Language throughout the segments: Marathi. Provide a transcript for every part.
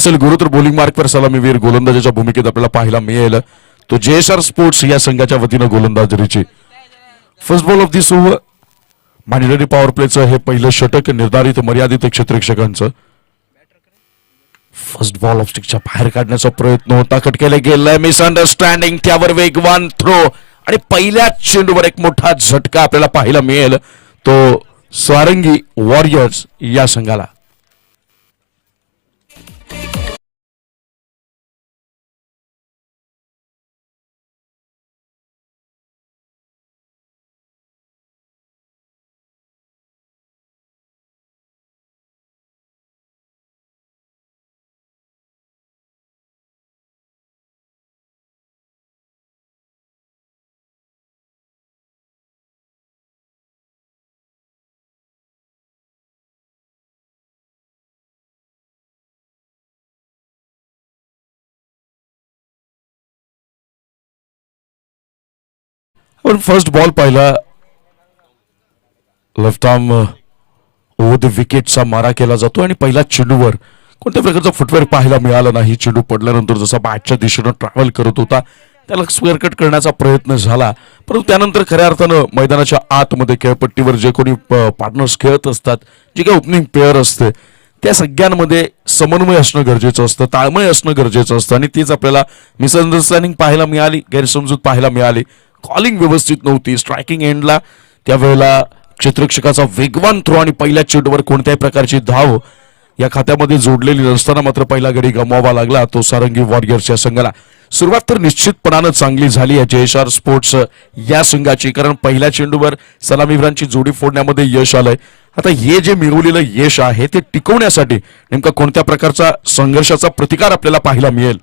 असेल गुरुतर बॉलिंग मार्कवर सलामीवीर गोलंदाजाच्या भूमिकेत आपल्याला पाहायला मिळेल तो जेएसआर स्पोर्ट्स या संघाच्या वतीनं गोलंदाजरीची first ball of this over mandatory power प्लेचं हे पहिलं षटक निर्धारित मर्यादित क्षेत्ररक्षकांचं फर्स्ट बॉल ऑफ स्टिकच्या बाहेर काढण्याचा प्रयत्न होता खटकेला गेलाय मिसअंडरस्टँडिंग त्यावर वेगवान थ्रो आणि पहिल्या चेंडूवर एक मोठा झटका आपल्याला पाहायला मिळेल तो सारंगी वॉरियर्स या संघाला पण फर्स्ट बॉल पाहिला लेफ्ट आर्म ओव्हर द विकेटचा मारा केला जातो आणि पहिल्या चेंडूवर कोणत्या प्रकारचा फुटवेअर पाहायला मिळाला नाही चेंडू पडल्यानंतर जसा बॅटच्या दिशेनं ट्रॅव्हल करत होता त्याला स्क्वेअर कट करण्याचा प्रयत्न झाला परंतु त्यानंतर खऱ्या अर्थानं मैदानाच्या आतमध्ये खेळपट्टीवर जे कोणी पार्टनर्स खेळत असतात जे काही ओपनिंग प्लेअर असते त्या सगळ्यांमध्ये समन्वय असणं गरजेचं असतं ताळमेळ असणं गरजेचं असतं आणि तीच आपल्याला मिसअंडरस्टँडिंग पाहायला मिळाली गैरसमजूत पाहायला मिळाली कॉलिंग व्यवस्थित नव्हती स्ट्रायकिंग एंडला त्यावेळेला क्षेत्ररक्षकाचा वेगवान थ्रो आणि पहिल्या चेंडूवर कोणत्याही प्रकारची धाव या खात्यामध्ये जोडलेली नसताना मात्र पहिला गडी गमवावा लागला तो सारंगी वॉरियर्सच्या संघाला सुरुवात तर निश्चितपणानं चांगली झाली आहे जेएसआर स्पोर्ट्स या संघाची कारण पहिल्या चेंडूवर सलामीवीरांची जोडी फोडण्यामध्ये यश आलंय आता हे जे मिळवलेलं यश आहे ते टिकवण्यासाठी नेमका कोणत्या प्रकारचा संघर्षाचा प्रतिकार आपल्याला पाहायला मिळेल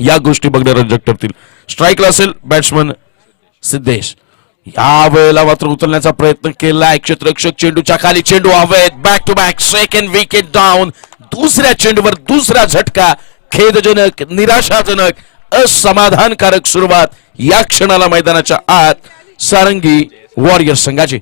या गोष्टी बघणे रंजक ठरतील स्ट्राईकला असेल बॅट्समन सिद्धेश या वेळेला मात्र उचलण्याचा प्रयत्न केलाय क्षेत्ररक्षक चेंडूच्या खाली चेंडू हवेत back to back second wicket down दुसऱ्या चेंडूवर दुसरा झटका खेदजनक निराशाजनक असमाधानकारक सुरुवात या क्षणाला मैदानाच्या आत सारंगी वॉरियर्स संघाची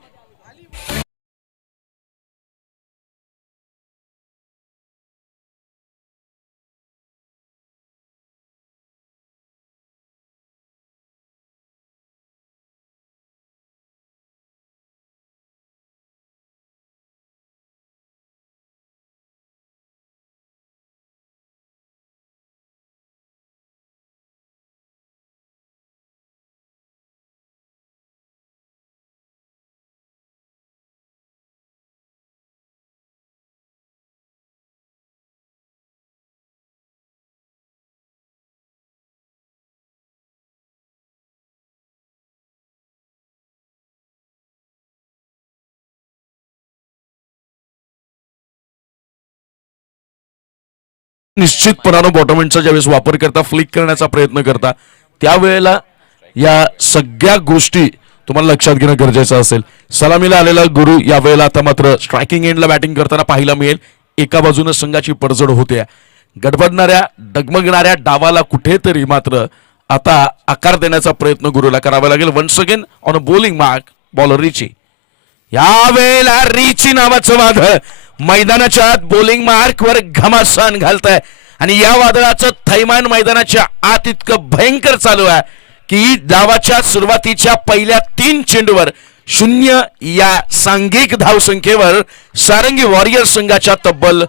निश्चितपणानं बॉटमएंडचा ज्यावेळेस वापर करता फ्लिक करण्याचा प्रयत्न करता त्यावेळेला या सगळ्या गोष्टी तुम्हाला लक्षात घेणं गरजेचं असेल सलामीला आलेला गुरु यावेळेला आता मात्र स्ट्रायकिंग एंडला बॅटिंग करताना पाहायला मिळेल एका बाजूने संघाची पडझड होते गडबडणाऱ्या डगमगणाऱ्या डावाला कुठेतरी मात्र आता आकार देण्याचा प्रयत्न गुरुला करावा लागेल once again on a bowling mark bowler Richie यावेळेला रिची नावाचं वादळ मैदानाच्या आत बॉलिंग मार्क वर घमासान घालताय आणि या वादळाचं थैमान मैदानाच्या आत इतकं भयंकर चालू आहे की डावाच्या सुरुवातीच्या पहिल्या 3 चेंडूवर 0 या सांघिक धावसंख्येवर सारंगी वॉरियर्स संघाच्या तब्बल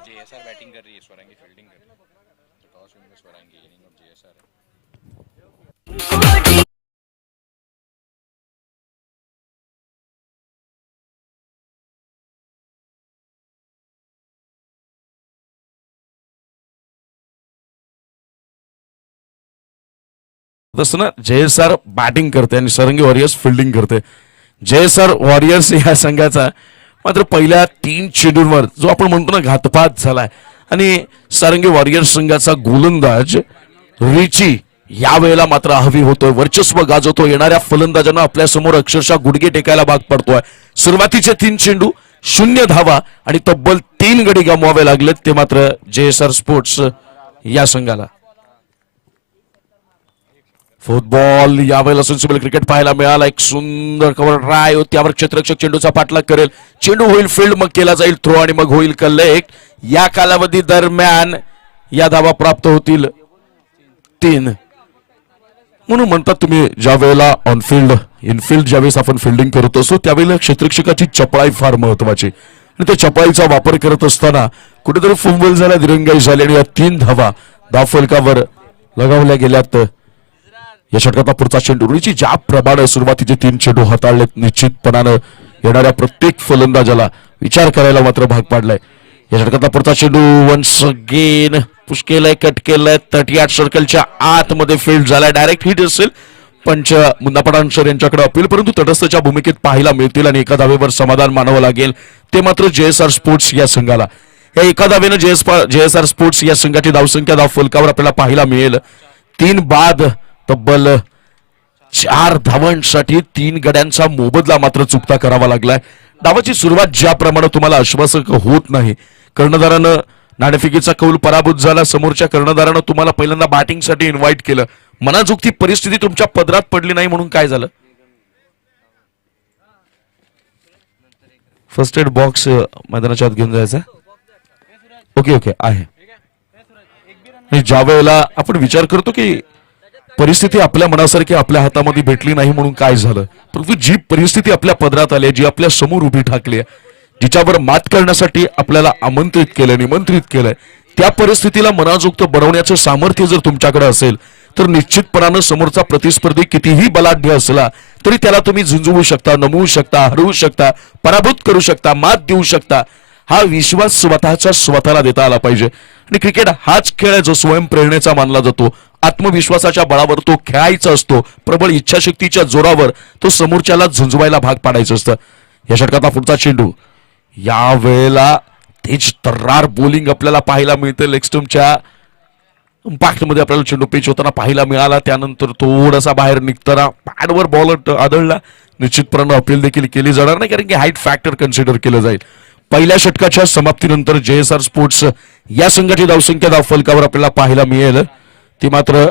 तसं ना जेएसआर बॅटिंग करते आणि सारंगी वॉरियर्स फिल्डिंग करते जेएसआर वॉरियर्स या संघाचा मात्र पहिल्या 3 चेंडूंवर जो आपण म्हणतो ना घातपात झालाय आणि सारंगी वॉरियर्स संघाचा गोलंदाज रिची यावेळेला मात्र हवी होतोय वर्चस्व गाजवतो येणाऱ्या फलंदाजांना आपल्या समोर अक्षरशः गुडघे टेकायला भाग पडतोय सुरुवातीचे 3 चेंडू 0 धावा आणि तब्बल 3 गडी गमवावे लागलेत ते मात्र जेएसआर स्पोर्ट्स या संघाला फुटबॉल यावेळेला सेन्सिबल क्रिकेट पाहायला मिळाला एक सुंदर कव्हर ड्राइव्ह त्यावर क्षेत्ररक्षक चेंडूचा पाठलाग करेल चेंडू होईल फील्ड मग केला जाईल थ्रो आणि मग होईल कलेक्ट या कालावधी दरम्यान या धावा प्राप्त होतील 3. म्हणून म्हणतात तुम्ही ज्या वेळेला ऑनफिल्ड इनफिल्ड ज्यावेळेस आपण फिल्डिंग करत असतो त्यावेळेला क्षेत्ररक्षकाची चपळाई फार महत्वाची आणि त्या चपळाईचा वापर करत असताना कुठेतरी फुंबल झाला दिरंगाई झाली आणि या 3 धावा धावफलकावर लगावल्या गेल्यात. या षटकाचा पुढचा चेंडू रुळीची ज्या प्रमाणे सुरुवातीचे 3 चेंडू हाताळलेत निश्चितपणानं येणाऱ्या प्रत्येक फलंदाजाला विचार करायला मात्र भाग पाडलाय. या षटकाचा पुढचा चेंडू वन्स अगेन पुश केलाय कट केलाय 38 सर्कलच्या आतमध्ये फील्ड झालाय. डायरेक्ट हिट असेल पंच मुन्ना पडाणसर यांच्याकडे अपील परंतु तटस्थच्या भूमिकेत पाहायला मिळतील आणि एका धावेवर समाधान मानावं लागेल ते मात्र JSR स्पोर्ट्स या संघाला. या एका धावेनं JSR स्पोर्ट्स या संघाची धावसंख्या धावफलकावर आपल्याला पाहायला मिळेल 3 बाद तब्बल 4 धावांसाठी 3 गड्यांचा मोबदला मात्र चुकता करावा लागलाय. डावाची सुरुवात ज्याप्रमाणे तुम्हाला आश्वासक होत नाही कर्णधारानं नाणेफेकीचा कौल पराभूत झाला. समोरच्या कर्णधारानं तुम्हाला पहिल्यांदा बॅटिंगसाठी इन्व्हाइट केलं मनाजोगती परिस्थिती तुमच्या पदरात पडली नाही म्हणून काय झालं. फर्स्ट एड बॉक्स मैदानाच्या आत घेऊन जायचा. ओके ओके आहे. ज्या वेळेला आपण विचार करतो की परिस्थिती आपल्या मनासारखी आपल्या हातामध्ये भेटली नाही म्हणून काय झालं परंतु जी परिस्थिती आपल्या पदरात आली जी आपल्या समोर उभी ठाकली जिच्यावर मात करण्यासाठी आपल्याला आमंत्रित केलं निमंत्रित केलंय त्या परिस्थितीला मनाजोगतं बनवण्याचं सामर्थ्य जर तुमच्याकडे असेल तर निश्चितपणानं समोरचा प्रतिस्पर्धी कितीही बलाढ्य असला तरी त्याला तुम्ही झुंजवू शकता नमवू शकता हरवू शकता पराभूत करू शकता मात देऊ शकता. हा विश्वास स्वतःचा स्वतःला देता आला पाहिजे आणि क्रिकेट हाच खेळ आहे जो स्वयंप्रेरणेचा मानला जातो. आत्मविश्वासाच्या बळावर तो खेळायचा असतो प्रबळ इच्छाशक्तीच्या जोरावर तो समोरच्याला झुंजवायला भाग पाडायचं असतं. या षटकाचा पुढचा चेंडू या वेळेला तेज तर्रार बॉलिंग आपल्याला पाहायला मिळते. लेग स्टंपच्या मध्ये आपल्याला चेंडू पिच होताना पाहायला मिळाला त्यानंतर थोडासा बाहेर निघताना पॅडवर बॉल आदळला. निश्चितपणानं अपील देखील केली जाणार नाही कारण की हाईट फॅक्टर कन्सिडर केलं जाईल. पहिल्या षटकाच्या समाप्तीनंतर JSR स्पोर्ट्स या संघाची धावसंख्या धावफलकावर आपल्याला पाहायला मिळेल ती मात्र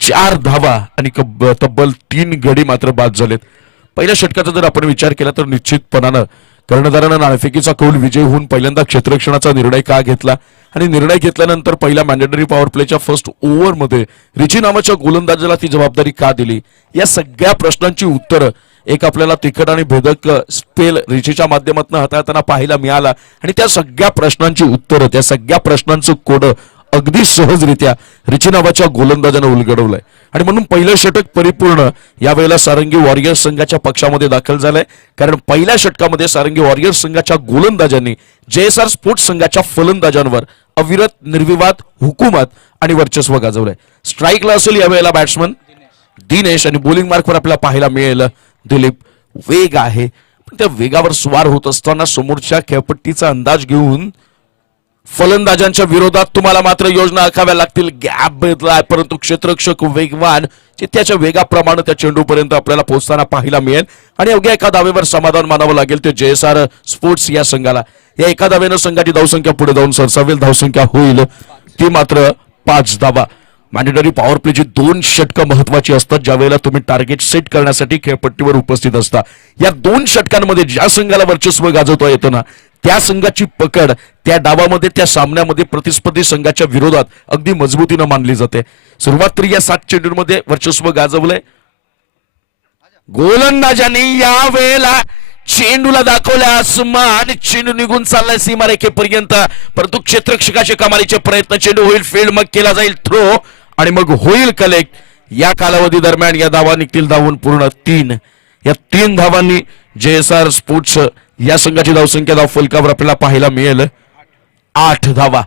4 धावा आणि तब्बल 3 गडी मात्र बाद झालेत. पहिल्या षटकाचा जर आपण विचार केला तर निश्चितपणानं कर्णधारानं नाणेफेकीचा कौल विजय होऊन पहिल्यांदा क्षेत्ररक्षणाचा निर्णय का घेतला आणि निर्णय घेतल्यानंतर पहिल्या मॅन्डेटरी पॉवर प्लेच्या फर्स्ट ओव्हरमध्ये रिची नावाच्या गोलंदाजाला ती जबाबदारी का दिली या सगळ्या प्रश्नांची उत्तरं एक आपल्याला तिखट आणि भेदक स्पेल रिचीच्या माध्यमातून हाताळताना पाहायला मिळाला आणि त्या सगळ्या प्रश्नांची उत्तरं त्या सगळ्या प्रश्नांचं कोडं अगदी सहजरित्या रिची नावाच्या गोलंदाजानं उलगडवलंय आणि म्हणून पहिलं षटक परिपूर्ण यावेळेला सारंगी वॉरियर्स संघाच्या पक्षामध्ये दाखल झालंय कारण पहिल्या षटकामध्ये सारंगी वॉरियर्स संघाच्या गोलंदाजांनी JSR स्पोर्ट्स संघाच्या फलंदाजांवर अविरत निर्विवाद हुकूमत आणि वर्चस्व गाजवलंय. स्ट्राईकला असेल यावेळेला बॅट्समन दिनेश आणि बॉलिंग मार्कवर आपल्याला पाहायला मिळेल दिलीप. वेग आहे पण त्या वेगावर स्वार होत असताना समोरच्या खेळपट्टीचा अंदाज घेऊन फलंदाजांच्या विरोधात तुम्हाला मात्र योजना आखाव्या लागतील. गॅप भेटलाय परंतु क्षेत्ररक्षक वेगवान त्याच्या वेगाप्रमाणे त्या चेंडूपर्यंत आपल्याला पोहोचताना पाहायला मिळेल आणि अवघ्या एका धावेवर समाधान मानावं लागेल ते JSR स्पोर्ट्स या संघाला. या एका धावेनं संघाची धावसंख्या पुढे जाऊन सरसावेल धावसंख्या होईल ती मात्र 5 धावा. मॅन्डेटरी पॉवर प्लेची 2 षटकं महत्वाची असतात ज्यावेळेला तुम्ही टार्गेट सेट करण्यासाठी खेळपट्टीवर उपस्थित असता. या 2 षटकांमध्ये ज्या संघाला वर्चस्व गाजवता येतं ना त्या संघाची पकड त्या डावामध्ये त्या सामन्यामध्ये प्रतिस्पर्धी संघाच्या विरोधात अगदी मजबूतीनं मानली जाते. सुरुवात तरी या 7 चेंडूंमध्ये वर्चस्व गाजवलंय गोलंदाजांनी. या वेळेला चेंडूला दाखवल्या आसमान चेंडू निघून चाललाय सीमारेखेपर्यंत परंतु क्षेत्ररक्षकाचे कमालीचे प्रयत्न चेंडू होईल फील्ड मग केला जाईल थ्रो आणि मग होईल कलेक्ट. या कालावधी दरम्यान या धावा निघतील धावून पूर्ण 3. या 3 धावांनी JSR स्पोर्ट्स या संघाची धावसंख्या धावफलकावर आपल्याला पाहायला मिळेल 8 धावा.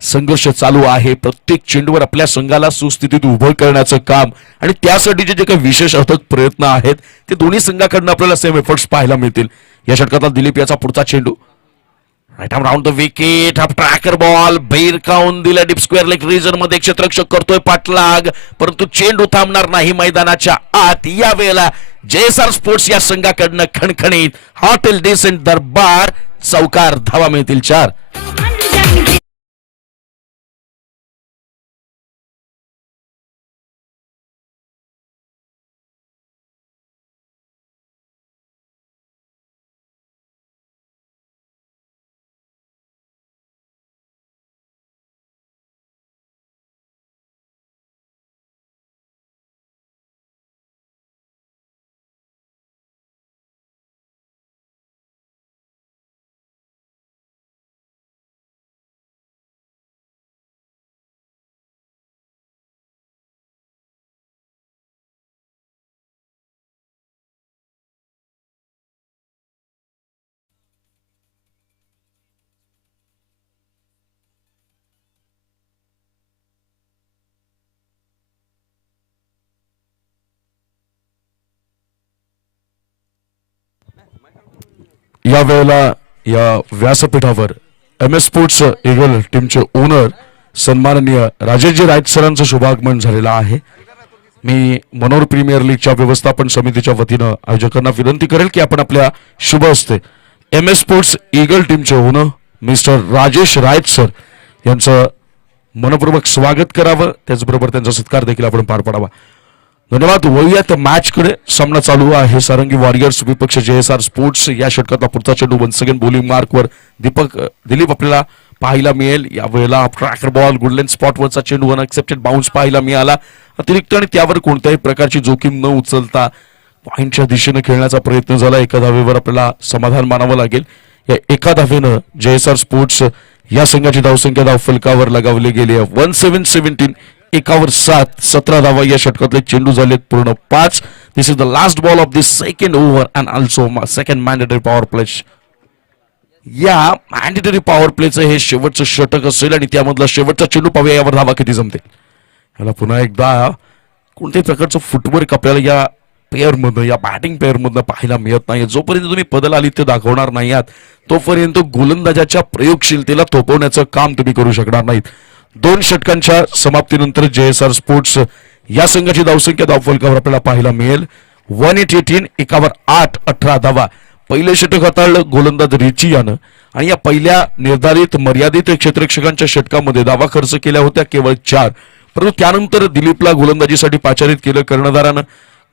संघर्ष चालू आहे प्रत्येक चेंडूवर आपल्या संघाला सुस्थितीत उभं करण्याचं काम आणि त्यासाठीचे जे काही विशेष अथक प्रयत्न आहेत ते दोन्ही संघाकडून आपल्याला सेम एफर्ट्स पाहायला मिळतील. या षटकातला दिलीप याचा पुढचा चेंडू right arm round the wicket हा ट्रॅकर बॉल बेर काऊन दिला डीप स्क्वेअर लेग रिजन मध्ये क्षेत्ररक्षक करतोय पाठलाग परंतु चेंडू थांबणार नाही मैदानाच्या आत. या वेळेला JSR स्पोर्ट्स या संघाकडनं खणखणीत हॉटेल डिसेंट दरबार चौकार धावा मिळतील 4. या वेळेला या व्यासपीठावर MS स्पोर्ट्स ईगल टीमचे ओनर सन्माननीय राजेशजी रायत सरांचं शुभागमन झालेलं आहे. मी मनोहर प्रीमियर लीगच्या व्यवस्थापन समितीच्या वतीनं आयोजकांना विनंती करेल की आपण आपल्या शुभ हस्ते MS स्पोर्ट्स ईगल टीमचे ओनर मिस्टर राजेश रायत सर यांचं मनपूर्वक स्वागत करावं, त्याचबरोबर त्यांचा सत्कार देखील आपण पार पाडावा. धन्यवाद. वळूयात मॅचकडे. सामना चालू आहे सारंगी वॉरियर्स विपक्ष JSR स्पोर्ट्स. या षटकातला पुढचा चेंडू वन्स अगेन बॉलिंग मार्कवर दिलीप आपल्याला पाहायला मिळेल. या वेळेला ट्रॅकर बॉल गुडलेन स्पॉटवरचा चेंडू अनएक्सेप्टेड बाउन्स पाहायला मिळाला. अतिरिक्त आणि त्यावर कोणत्याही प्रकारची जोखीम न उचलता पॉइंटच्या दिशेने खेळण्याचा प्रयत्न झाला. एका धावेवर आपल्याला समाधान मानावं लागेल. या एका धावेनं JSR स्पोर्ट्स या संघाची धावसंख्या धावफलकावर लगावली गेली आहे 17-17. एकावर 7, 17 धावा या षटकातले चेंडू झालेत पूर्ण 5. This is the last ball of this second over and also second mandatory power play. या मॅन्डेटरी पॉवर प्लेचं हे शेवटचं षटक असेल आणि त्यामधला शेवटचा चेंडू पाहूया यावर धावा किती जमते. याला पुन्हा एकदा कोणत्याही प्रकारचं फुटवर्क आपल्याला या पेअरमधनं या बॅटिंग पेअरमधनं पाहायला मिळत नाही. जोपर्यंत तुम्ही बदल आली ते दाखवणार नाही आहात तोपर्यंत गोलंदाजाच्या प्रयोगशीलतेला थोपवण्याचं काम तुम्ही करू शकणार नाहीत. 2 षटकांच्या समाप्तीनंतर JSR स्पोर्ट्स या संघाची धावसंख्या धावफलकावर आपल्याला पाहायला मिळेल 18-18. एकावर 8, 18 धावा. पहिले षटक हाताळलं गोलंदाज रिची यानं आणि या पहिल्या निर्धारित मर्यादित क्षेत्ररक्षकांच्या षटकामध्ये धावा खर्च केल्या होत्या केवळ 4. परंतु त्यानंतर दिलीपला गोलंदाजीसाठी पाचारित केलं कर्णधारानं.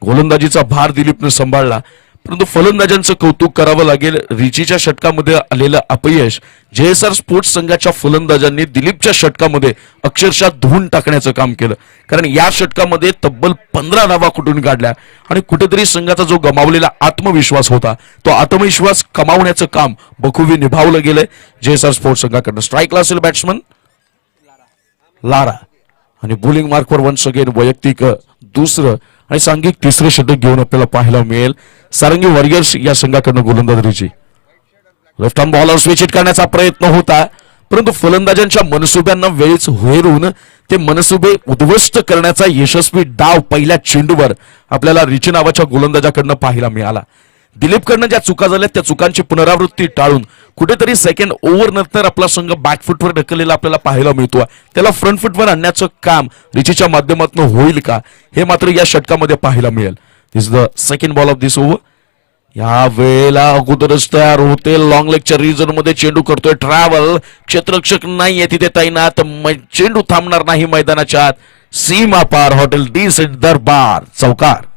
गोलंदाजीचा भार दिलीपनं सांभाळला. परंतु फलंदाजांचं कौतुक करावं लागेल. रिचीच्या षटकामध्ये आलेलं अपयश JSR स्पोर्ट्स संघाच्या फलंदाजांनी दिलीपच्या षटकामध्ये अक्षरशः धुवून टाकण्याचं काम केलं. कारण या षटकामध्ये तब्बल 15 धावा कुठून काढल्या आणि कुठेतरी संघाचा जो गमावलेला आत्मविश्वास होता तो आत्मविश्वास कमावण्याचं काम बखूबी निभावलं गेलंय JSR स्पोर्ट्स संघाकडनं. स्ट्राईकला असेल बॅट्समन लारा आणि बॉलिंग मार्कवर वन्स अगेन वैयक्तिक दुसरं आणि सांघिक तिसरे षटक घेऊन आपल्याला पाहायला मिळेल सारंगी वॉरियर्स या संघाकडनं गोलंदाज रिची. Left arm bowler switch hit करण्याचा प्रयत्न होता परंतु फलंदाजांच्या मनसुब्यांना वेळीच होरून ते मनसुबे उद्ध्वस्त करण्याचा यशस्वी डाव पहिल्या चेंडूवर आपल्याला रिची नावाच्या गोलंदाजाकडनं पाहायला मिळाला. दिलीपकडनं ज्या चुका झाल्या त्या चुकांची पुनरावृत्ती टाळून कुठेतरी सेकंड ओव्हर नंतर आपला संघ बॅकफुटवर ढकललेला आपल्याला पाहायला मिळतो. त्याला फ्रंट फुटवर आणण्याचं काम रिचीच्या माध्यमातून होईल का हे मात्र या षटकामध्ये पाहायला मिळेल. This the second ball of this over. या वेळेला अगोदरच तयार होते लॉंग लेगच्या रिजन मध्ये चेंडू करतोय ट्रॅव्हल. क्षेत्ररक्षक नाहीये तिथे तैनात. चेंडू थांबणार नाही मैदानाच्या आत. सीमा पार हॉटेल डी सेट दरबार चौकार.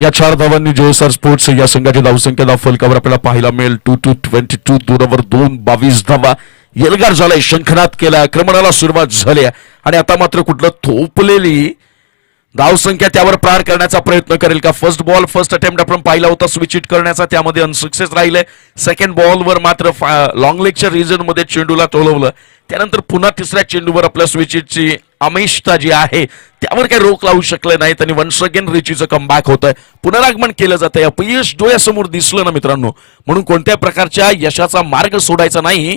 या 4 धावांनी JSR स्पोर्ट्स या संघाची धावसंख्या धावफलकावर आपल्याला पाहायला मिळेल 2-22. 2 ओव्हर 2, 22 धावा. एल्गार झालाय, शंखनाद केला, आक्रमणाला सुरुवात झाली आणि आता मात्र कुठलं थोपलेली धावसंख्या त्यावर प्रहार करण्याचा प्रयत्न करेल का. फर्स्ट बॉल फर्स्ट अटेम्प्ट आपण पाहिला होता स्विच हिट करण्याचा, त्यामध्ये अनसक्सेस राहिले. सेकंड बॉलवर मात्र लॉंग लेगच्या रिजन मध्ये चेंडूला टोलवलं. त्यानंतर पुन्हा तिसऱ्या चेंडूवर आपल्या स्विच हिटची अमेशता जी आहे त्यावर काही रोख लावू शकले नाहीत आणि वन्स अगेन रिचीचं कमबॅक होत आहे. पुनरागमन केलं जात आहे. अपयश डोळ्यासमोर दिसलं ना मित्रांनो, म्हणून कोणत्या प्रकारच्या यशाचा मार्ग सोडायचा नाही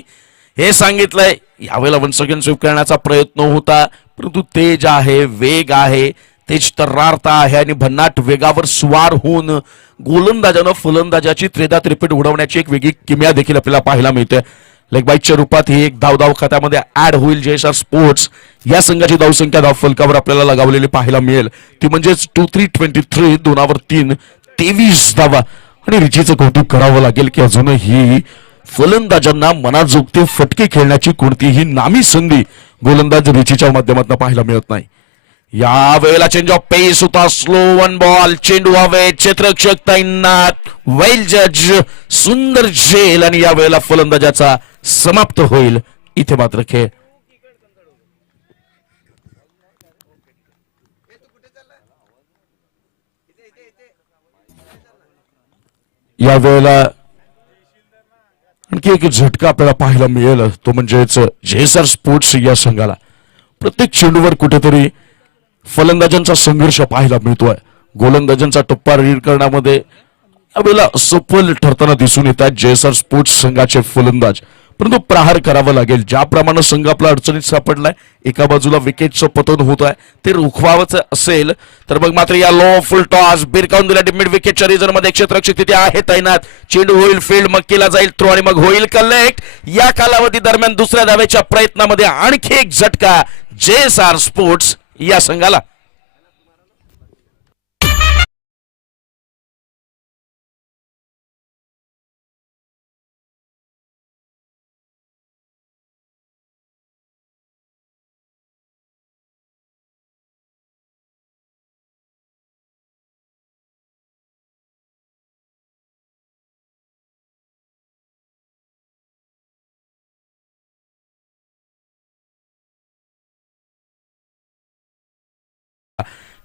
हे सांगितलंय. यावेळेला वन्स अगेन स्वीप करण्याचा प्रयत्न होता परंतु तेज आहे, वेग आहे, तेज तर्रारता आहे आणि भन्नाट वेगावर स्वार होऊन गोलंदाजानं फलंदाजाची त्रेदा त्रिपीट उडवण्याची एक वेगळी किमया देखील आपल्याला पाहायला मिळते. लेग बाईटच्या रूपात ही एक धाव खात्यामध्ये ऍड होईल. JSR स्पोर्ट्स या संघाची धावसंख्या धावफलकावर आपल्याला लगावलेली पाहायला मिळेल ती म्हणजेच 2-3-23. 2 ओव्हर 3, 23 धावा. आणि रिचीचं कौतुक करावं लागेल की अजूनही फलंदाजांना मनाजोगते फटके खेळण्याची कोणतीही नामी संधी गोलंदाज रिचीच्या माध्यमातून पाहायला मिळत नाही. या वेळेला चेंज ऑफ पेस होता. Slow 1 ball. चेंडू हवे, क्षेत्ररक्षक तैनात, वेल जज, सुंदर झेल आणि या वेळेला फलंदाजाचा समाप्त होईल इथे मात्र खेळ. या वेळेला आणखी एक झटका आपल्याला पाहायला मिळेल तो म्हणजेच JSR स्पोर्ट्स या संघाला प्रत्येक चेंडूवर कुठेतरी फलंदाजांचा संघर्ष पाहायला मिळतोय. गोलंदाजांचा टप्पा रीड करण्यामध्ये यावेळेला सफल ठरताना दिसून येतात JSR स्पोर्ट्स संघाचे फलंदाज. परंतु प्रहार करावा लागेल. ज्याप्रमाणे संघ आपला अडचणीत सापडलाय, एका बाजूला विकेटचं पतन होत आहे, ते रोखवायचं असेल तर मग मात्र या लो फुल टॉस बिरकावून दिला मिड विकेटच्या रिझनमध्ये क्षेत्ररक्षक तिथे आहे तैनात. चेंडू होईल फील्ड, मग केला जाईल थ्रो आणि मग होईल कलेक्ट. या कालावधी दरम्यान दुसऱ्या धावेच्या प्रयत्नामध्ये आणखी एक झटका JSR स्पोर्ट्स या संघाला.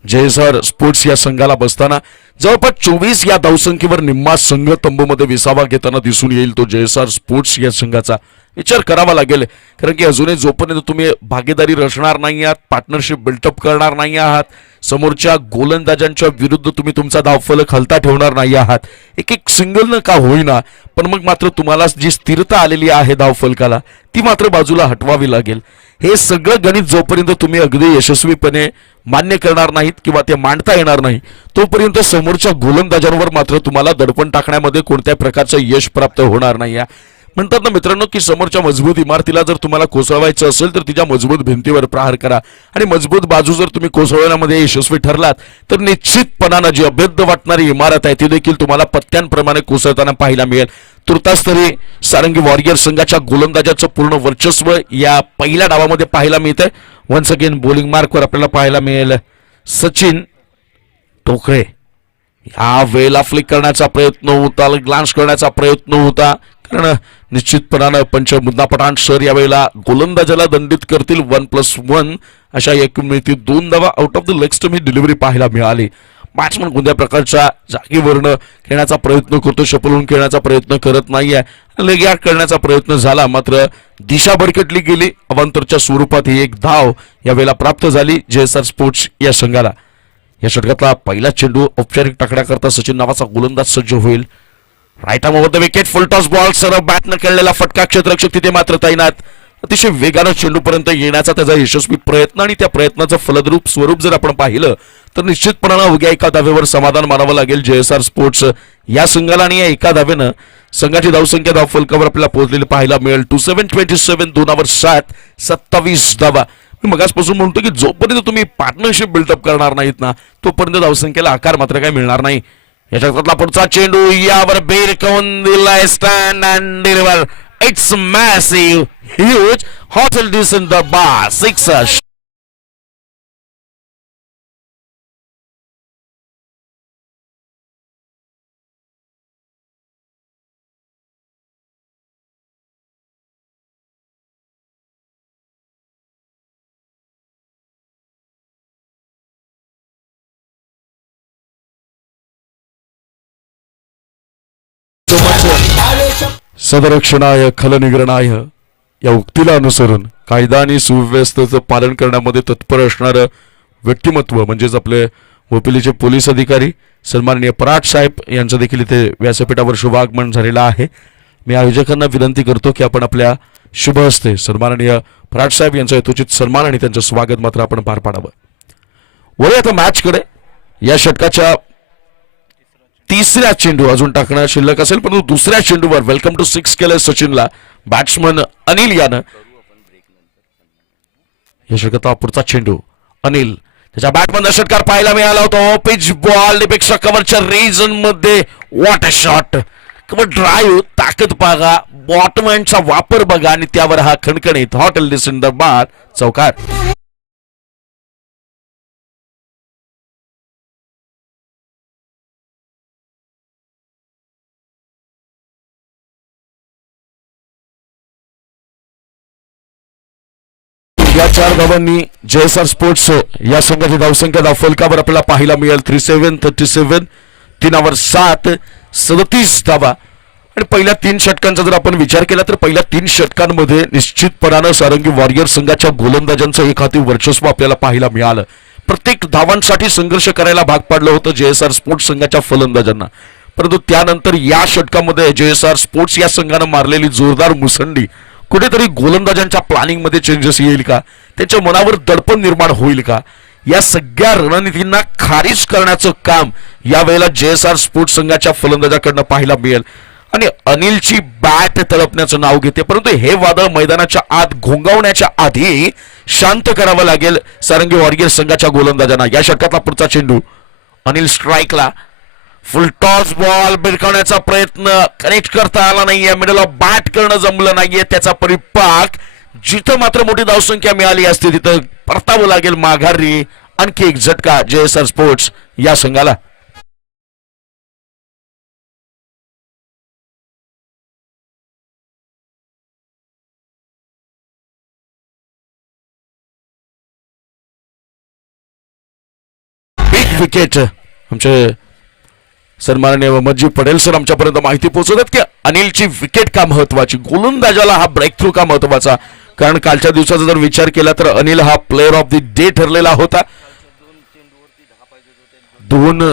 JSR स्पोर्ट्स या संघाला बसताना जवळपास 24 या धावसंख्येवर निम्मा संघ तंबूमध्ये विसावा घेताना दिसून येईल तो JSR स्पोर्ट्स या संघाचा. विचार करावा लागेल, कारण की अजूनही जोपर्यंत तुम्ही भागीदारी रचणार नाही आहात, पार्टनरशिप बिल्टअप करणार नाही आहात, समोरच्या गोलंदाजांच्या विरुद्ध तुम्ही तुमचा धावफलक हलता ठेवणार नाही आहात, एक एक सिंगल न का होईना पण मग मात्र तुम्हाला जी स्थिरता आलेली आहे धावफलकाला ती मात्र बाजूला हटवावी लागेल. हे सगळं गणित जोपर्यंत तुम्ही अगदी यशस्वीपणे मान्य करणार नाहीत किंवा ते मांडता येणार नाही तोपर्यंत समोरच्या गोलंदाजांवर मात्र तुम्हाला दडपण टाकण्यामध्ये कोणत्याही प्रकारचं यश प्राप्त होणार नाही. म्हणतात ना मित्रांनो की समोरच्या मजबूत इमारतीला जर तुम्हाला कोसळवायचं असेल तर तिच्या मजबूत भिंतीवर प्रहार करा, आणि मजबूत बाजू जर तुम्ही कोसळवण्यामध्ये यशस्वी ठरलात तर निश्चितपणानं जी अभेद्य वाटणारी इमारत आहे ती देखील तुम्हाला पत्त्यांप्रमाणे कोसळताना पाहायला मिळेल. तुर्तास तरी सारंगी वॉरियर संघाच्या गोलंदाजाचं पूर्ण वर्चस्व या पहिल्या डावामध्ये पाहायला मिळतंय. वन्स अगेन बॉलिंग मार्कवर आपल्याला पाहायला मिळेल सचिन टोकरे. या वेळेला फ्लिक करण्याचा प्रयत्न होता, ग्लान्स करण्याचा प्रयत्न होता, कारण निश्चितपणानं पंच मुन्ना पठाण सर यावेळेला गोलंदाजाला दंडित करतील. 1+1 अशा एकूण मिळतील 2 धावा. Out of the leg stump he delivery पाहायला मिळाली. बॅट्समन कोणत्या प्रकारच्या जागेवरनं खेळण्याचा प्रयत्न करतो, शपलून खेळण्याचा प्रयत्न करत नाहीये, लेग यार्ड करण्याचा प्रयत्न झाला मात्र दिशा भरकटली गेली. अवांतरच्या स्वरूपात ही एक धाव यावेळेला प्राप्त झाली JSR स्पोर्ट्स या संघाला. या षटकातला पहिला चेंडू औपचारिक टाकण्याकरता सचिन नावाचा गोलंदाज सज्ज होईल. Right arm over the wicket, full toss ball, सरळ बॅटनं खेळलेला फटका, क्षेत्ररक्षक तिथे मात्र तैनात. अतिशय वेगानं चेंडूपर्यंत येण्याचा त्याचा यशस्वी प्रयत्न आणि त्या प्रयत्नाचं फलद्रूप स्वरूप जर आपण पाहिलं तर निश्चितपणानं अवघ्या एका धावेवर समाधान मानावं लागेल JSR स्पोर्ट्स या संघाला. आणि या एका धावेनं संघाची धावसंख्या धावफलकावर आपल्याला पोहोचलेली पाहायला मिळेल. 27-27, 2 27 धावा. मी मगासपासून म्हणतो की जोपर्यंत तुम्ही पार्टनरशिप बिल्डअप करणार नाहीत ना तोपर्यंत धावसंख्येला आकार मात्र काय मिळणार नाही. याच्यातला पुढचा चेंडू यावर भिरकावून दिलाय stand and deliver. It's massive huge hotel डिस इन द बार, सिक्सर. सदरक्षणाय खलनिग्रणाय या उक्तीला अनुसरून कायदा आणि सुव्यवस्थेचं पालन करण्यामध्ये तत्पर असणारं व्यक्तिमत्व म्हणजेच आपले वपिलीचे पोलीस अधिकारी सन्माननीय पराट साहेब यांचं देखील इथे व्यासपीठावर शुभागमन झालेलं आहे. मी आयोजकांना विनंती करतो की आपण आपल्या शुभ हस्ते सन्माननीय पराट साहेब यांचा यथोचित सन्मान आणि त्यांचं स्वागत मात्र आपण पार पाडावं. वळूया आता मॅचकडे. या षटकाच्या तिसऱ्या चेंडू अजून टाकणं शिल्लक असेल परंतु दुसऱ्या चेंडूवर वेलकम टू 6 केलं सचिनला बॅट्समन अनिल यानं. या षटकाचा पुढचा चेंडू अनिल त्याच्या बॅटमधला षटकार पाहायला मिळाला होता. पिच बॉल पेक्षा कव्हरच्या रिजन मध्ये what a shot, cover drive, ताकद बघा, बॉटमॅनचा वापर बघा आणि त्यावर हा खणखणीत हॉटेल डिस इन द बार चौकार. या 4 धावांनी JSR स्पोर्ट्स या संघाची धावसंख्या धावफलकावर आपल्याला पाहायला मिळेल 37-37, 3 37 धावा. आणि पहिल्या 3 षटकांचा जर आपण विचार केला तर पहिल्या 3 षटकांमध्ये निश्चितपणानं सारंगी वॉरियर संघाच्या गोलंदाजांचं एक हाती वर्चस्व आपल्याला पाहायला मिळालं. प्रत्येक धावांसाठी संघर्ष करायला भाग पाडलं होतं JSR स्पोर्ट्स संघाच्या फलंदाजांना. परंतु त्यानंतर या षटकामध्ये JSR स्पोर्ट्स या संघानं मारलेली जोरदार मुसंडी कुठेतरी गोलंदाजांच्या प्लॅनिंग मध्ये चेंजेस येईल का, त्यांच्या मनावर दडपण निर्माण होईल का, या सगळ्या रणनीतींना खारिज करण्याचं काम यावेळेला JSR स्पोर्ट्स संघाच्या फलंदाजाकडनं पाहायला मिळेल. आणि अनिलची बॅट तळपण्याचं नाव घेते, परंतु हे वादळ मैदानाच्या आत घोंगावण्याच्या आधी शांत करावं लागेल सारंगी वॉरियर्स संघाच्या गोलंदाजांना. या षटकातला पुढचा चेंडू अनिल स्ट्राईकला, फुल टॉस बॉल भिरकवण्याचा प्रयत्न कनेक्ट करता आला नाहीये, मिडल ऑफ बॅट करणं जमलं नाहीये, त्याचा परिपाक जिथं मात्र मोठी धावसंख्या मिळाली असते तिथं परतावं लागेल माघारी. आणखी एक झटका JSR स्पोर्ट्स या संघाला. बिग विकेट आमचे सन्माननीय मज्जी पटेल सर आमच्यापर्यंत माहिती पोहोचवतात की अनिलची विकेट का महत्वाची, गोलंदाजाला हा ब्रेक थ्रू का महत्वाचा. कारण कालच्या दिवसाचा जर विचार केला तर अनिल हा प्लेअर ऑफ द डे ठरलेला होता. 2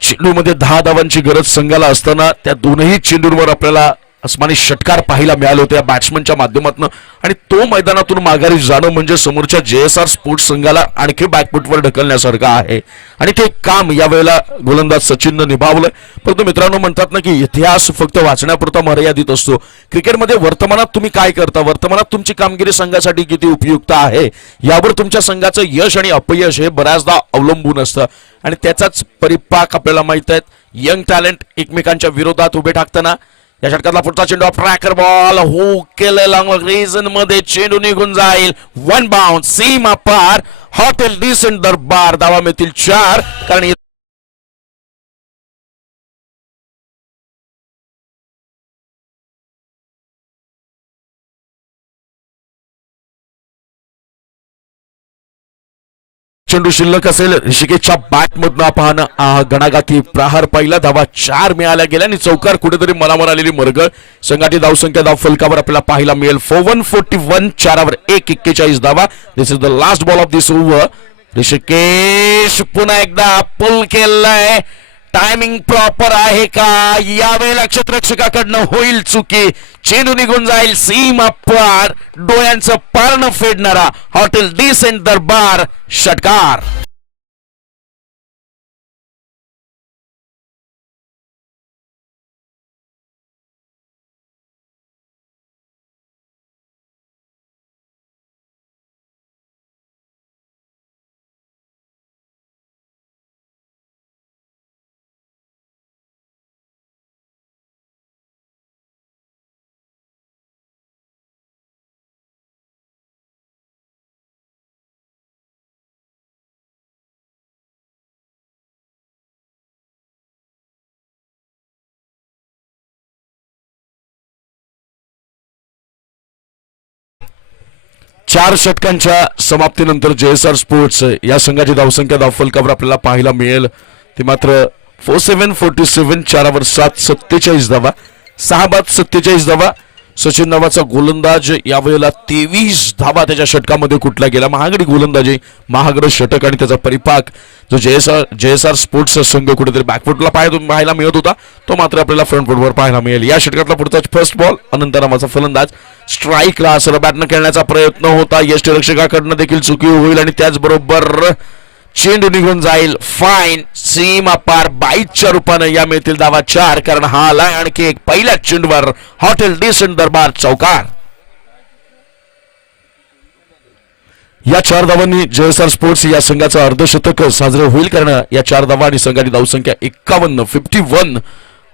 चेंडूमध्ये 10 धावांची गरज संघाला असताना त्या दोनही चेंडूंवर आपल्याला अस्मानी षटकार पाहायला मिळाले होते बॅट्समनच्या माध्यमातून. आणि तो मैदानातून माघारी जाणं म्हणजे समोरच्या JSR स्पोर्ट्स संघाला आणखी बॅकफुटवर ढकलण्यासारखं आहे. आणि ते काम यावेळेला गोलंदाज सचिननं निभावलं. परंतु मित्रांनो म्हणतात ना की इतिहास फक्त वाचण्यापुरता मर्यादित असतो. क्रिकेटमध्ये वर्तमानात तुम्ही काय करता, वर्तमानात तुमची कामगिरी संघासाठी किती उपयुक्त आहे यावर तुमच्या संघाचं यश आणि अपयश हे बऱ्याचदा अवलंबून असतं. आणि त्याचाच परिपाक आपल्याला माहित आहेत. यंग टॅलेंट एकमेकांच्या विरोधात उभे टाकताना या षटकातला पुढचा चेंडू ट्रॅकर बॉल हो केलेला रिझन मध्ये चेंडू निघून जाईल. 1 बाउंस सीमा पार, हॉटेल डिसेंट दरबार धावा मिळतील 4. कारण चेंडू शिल्लक असेल. ऋषिकेशच्या बॅट मधनं पाहणं गणागाती प्रहार पहिला धावा 4 मिळाल्या गेल्या आणि चौकार कुठेतरी मनावर आलेली मरगळ. संघाची धावसंख्या धाव फलकावर आपल्याला पाहायला मिळेल 41 4 1 41 धावा. This is the last ball of this over. Rishikesh पुन्हा एकदा पुल केलाय. टायमिंग प्रॉपर आहे का, यावेळेला क्षेत्ररक्षकाकडनं होईल चुकी, चेंडू निघून जाईल सीमा पार. डोळ्यांचं पारणं फेडणारा हॉटेल डिसेंट दरबार षटकार. चार षटकांच्या समाप्तीनंतर JSR स्पोर्ट्स या संघाची धावसंख्या धावफलकावर आपल्याला पाहायला मिळेल ती मात्र 47 4 7 47 धावा, 6 बाद 47 धावा. सचिन नावाचा गोलंदाज यावेळेला 23 धावा त्याच्या षटकामध्ये कुठला गेला. महागडी गोलंदाजी, महागडं षटक आणि त्याचा परिपाक जो JSR स्पोर्ट्स संघ कुठेतरी बॅकफुटला पाहायला मिळत होता तो मात्र आपल्याला फ्रंट फुटवर पाहायला मिळेल. या षटकातला पुढचा फर्स्ट बॉल अनंत नावाचा फलंदाज स्ट्राईकला सरळ बॅटनं खेळण्याचा प्रयत्न होता. यष्टिरक्षकाकडनं देखील चुकी होईल आणि त्याचबरोबर चेंडू निघून जाईल. फाईन सीमा पार 22च्या रूपानं या मिळतील धावा 4. कारण हा आलाय आणखी एक पहिल्या चेंडूवर हॉटेल डिसेंट दरबार चौकार. या 4 धावांनी JSR स्पोर्ट्स या संघाचं अर्धशतक साजरं होईल. कारण या 4 धावा आणि संघाची धावसंख्या 51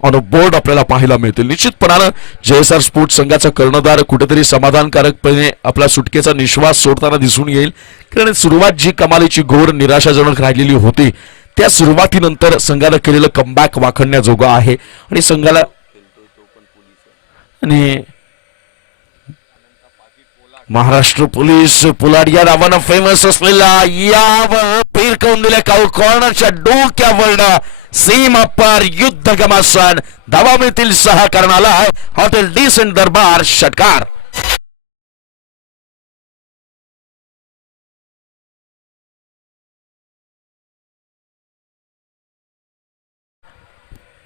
ऑन बोर्ड आपल्याला पाहायला मिळतील. निश्चितपणानं JSR स्पोर्ट्स संघाचा कर्णधार कुठेतरी समाधानकारकपणे आपला सुटकेचा निश्वास सोडताना दिसून येईल. कारण सुरुवात जी कमालीची घोर निराशाजनक राहिलेली होती त्या सुरुवातीनंतर संघानं केलेलं कमबॅक वाखणण्याजोगं आहे. आणि संघाला आणि महाराष्ट्र पोलीस पुलाड या नावानं फेमस असलेला यावर फिरकवून दिल्या कॉर्नरच्या डोक्यावर सीमा पार युद्ध घमासान धावा मिळतील 6. कारण आला हॉटेल डिसेंट दरबार षटकार.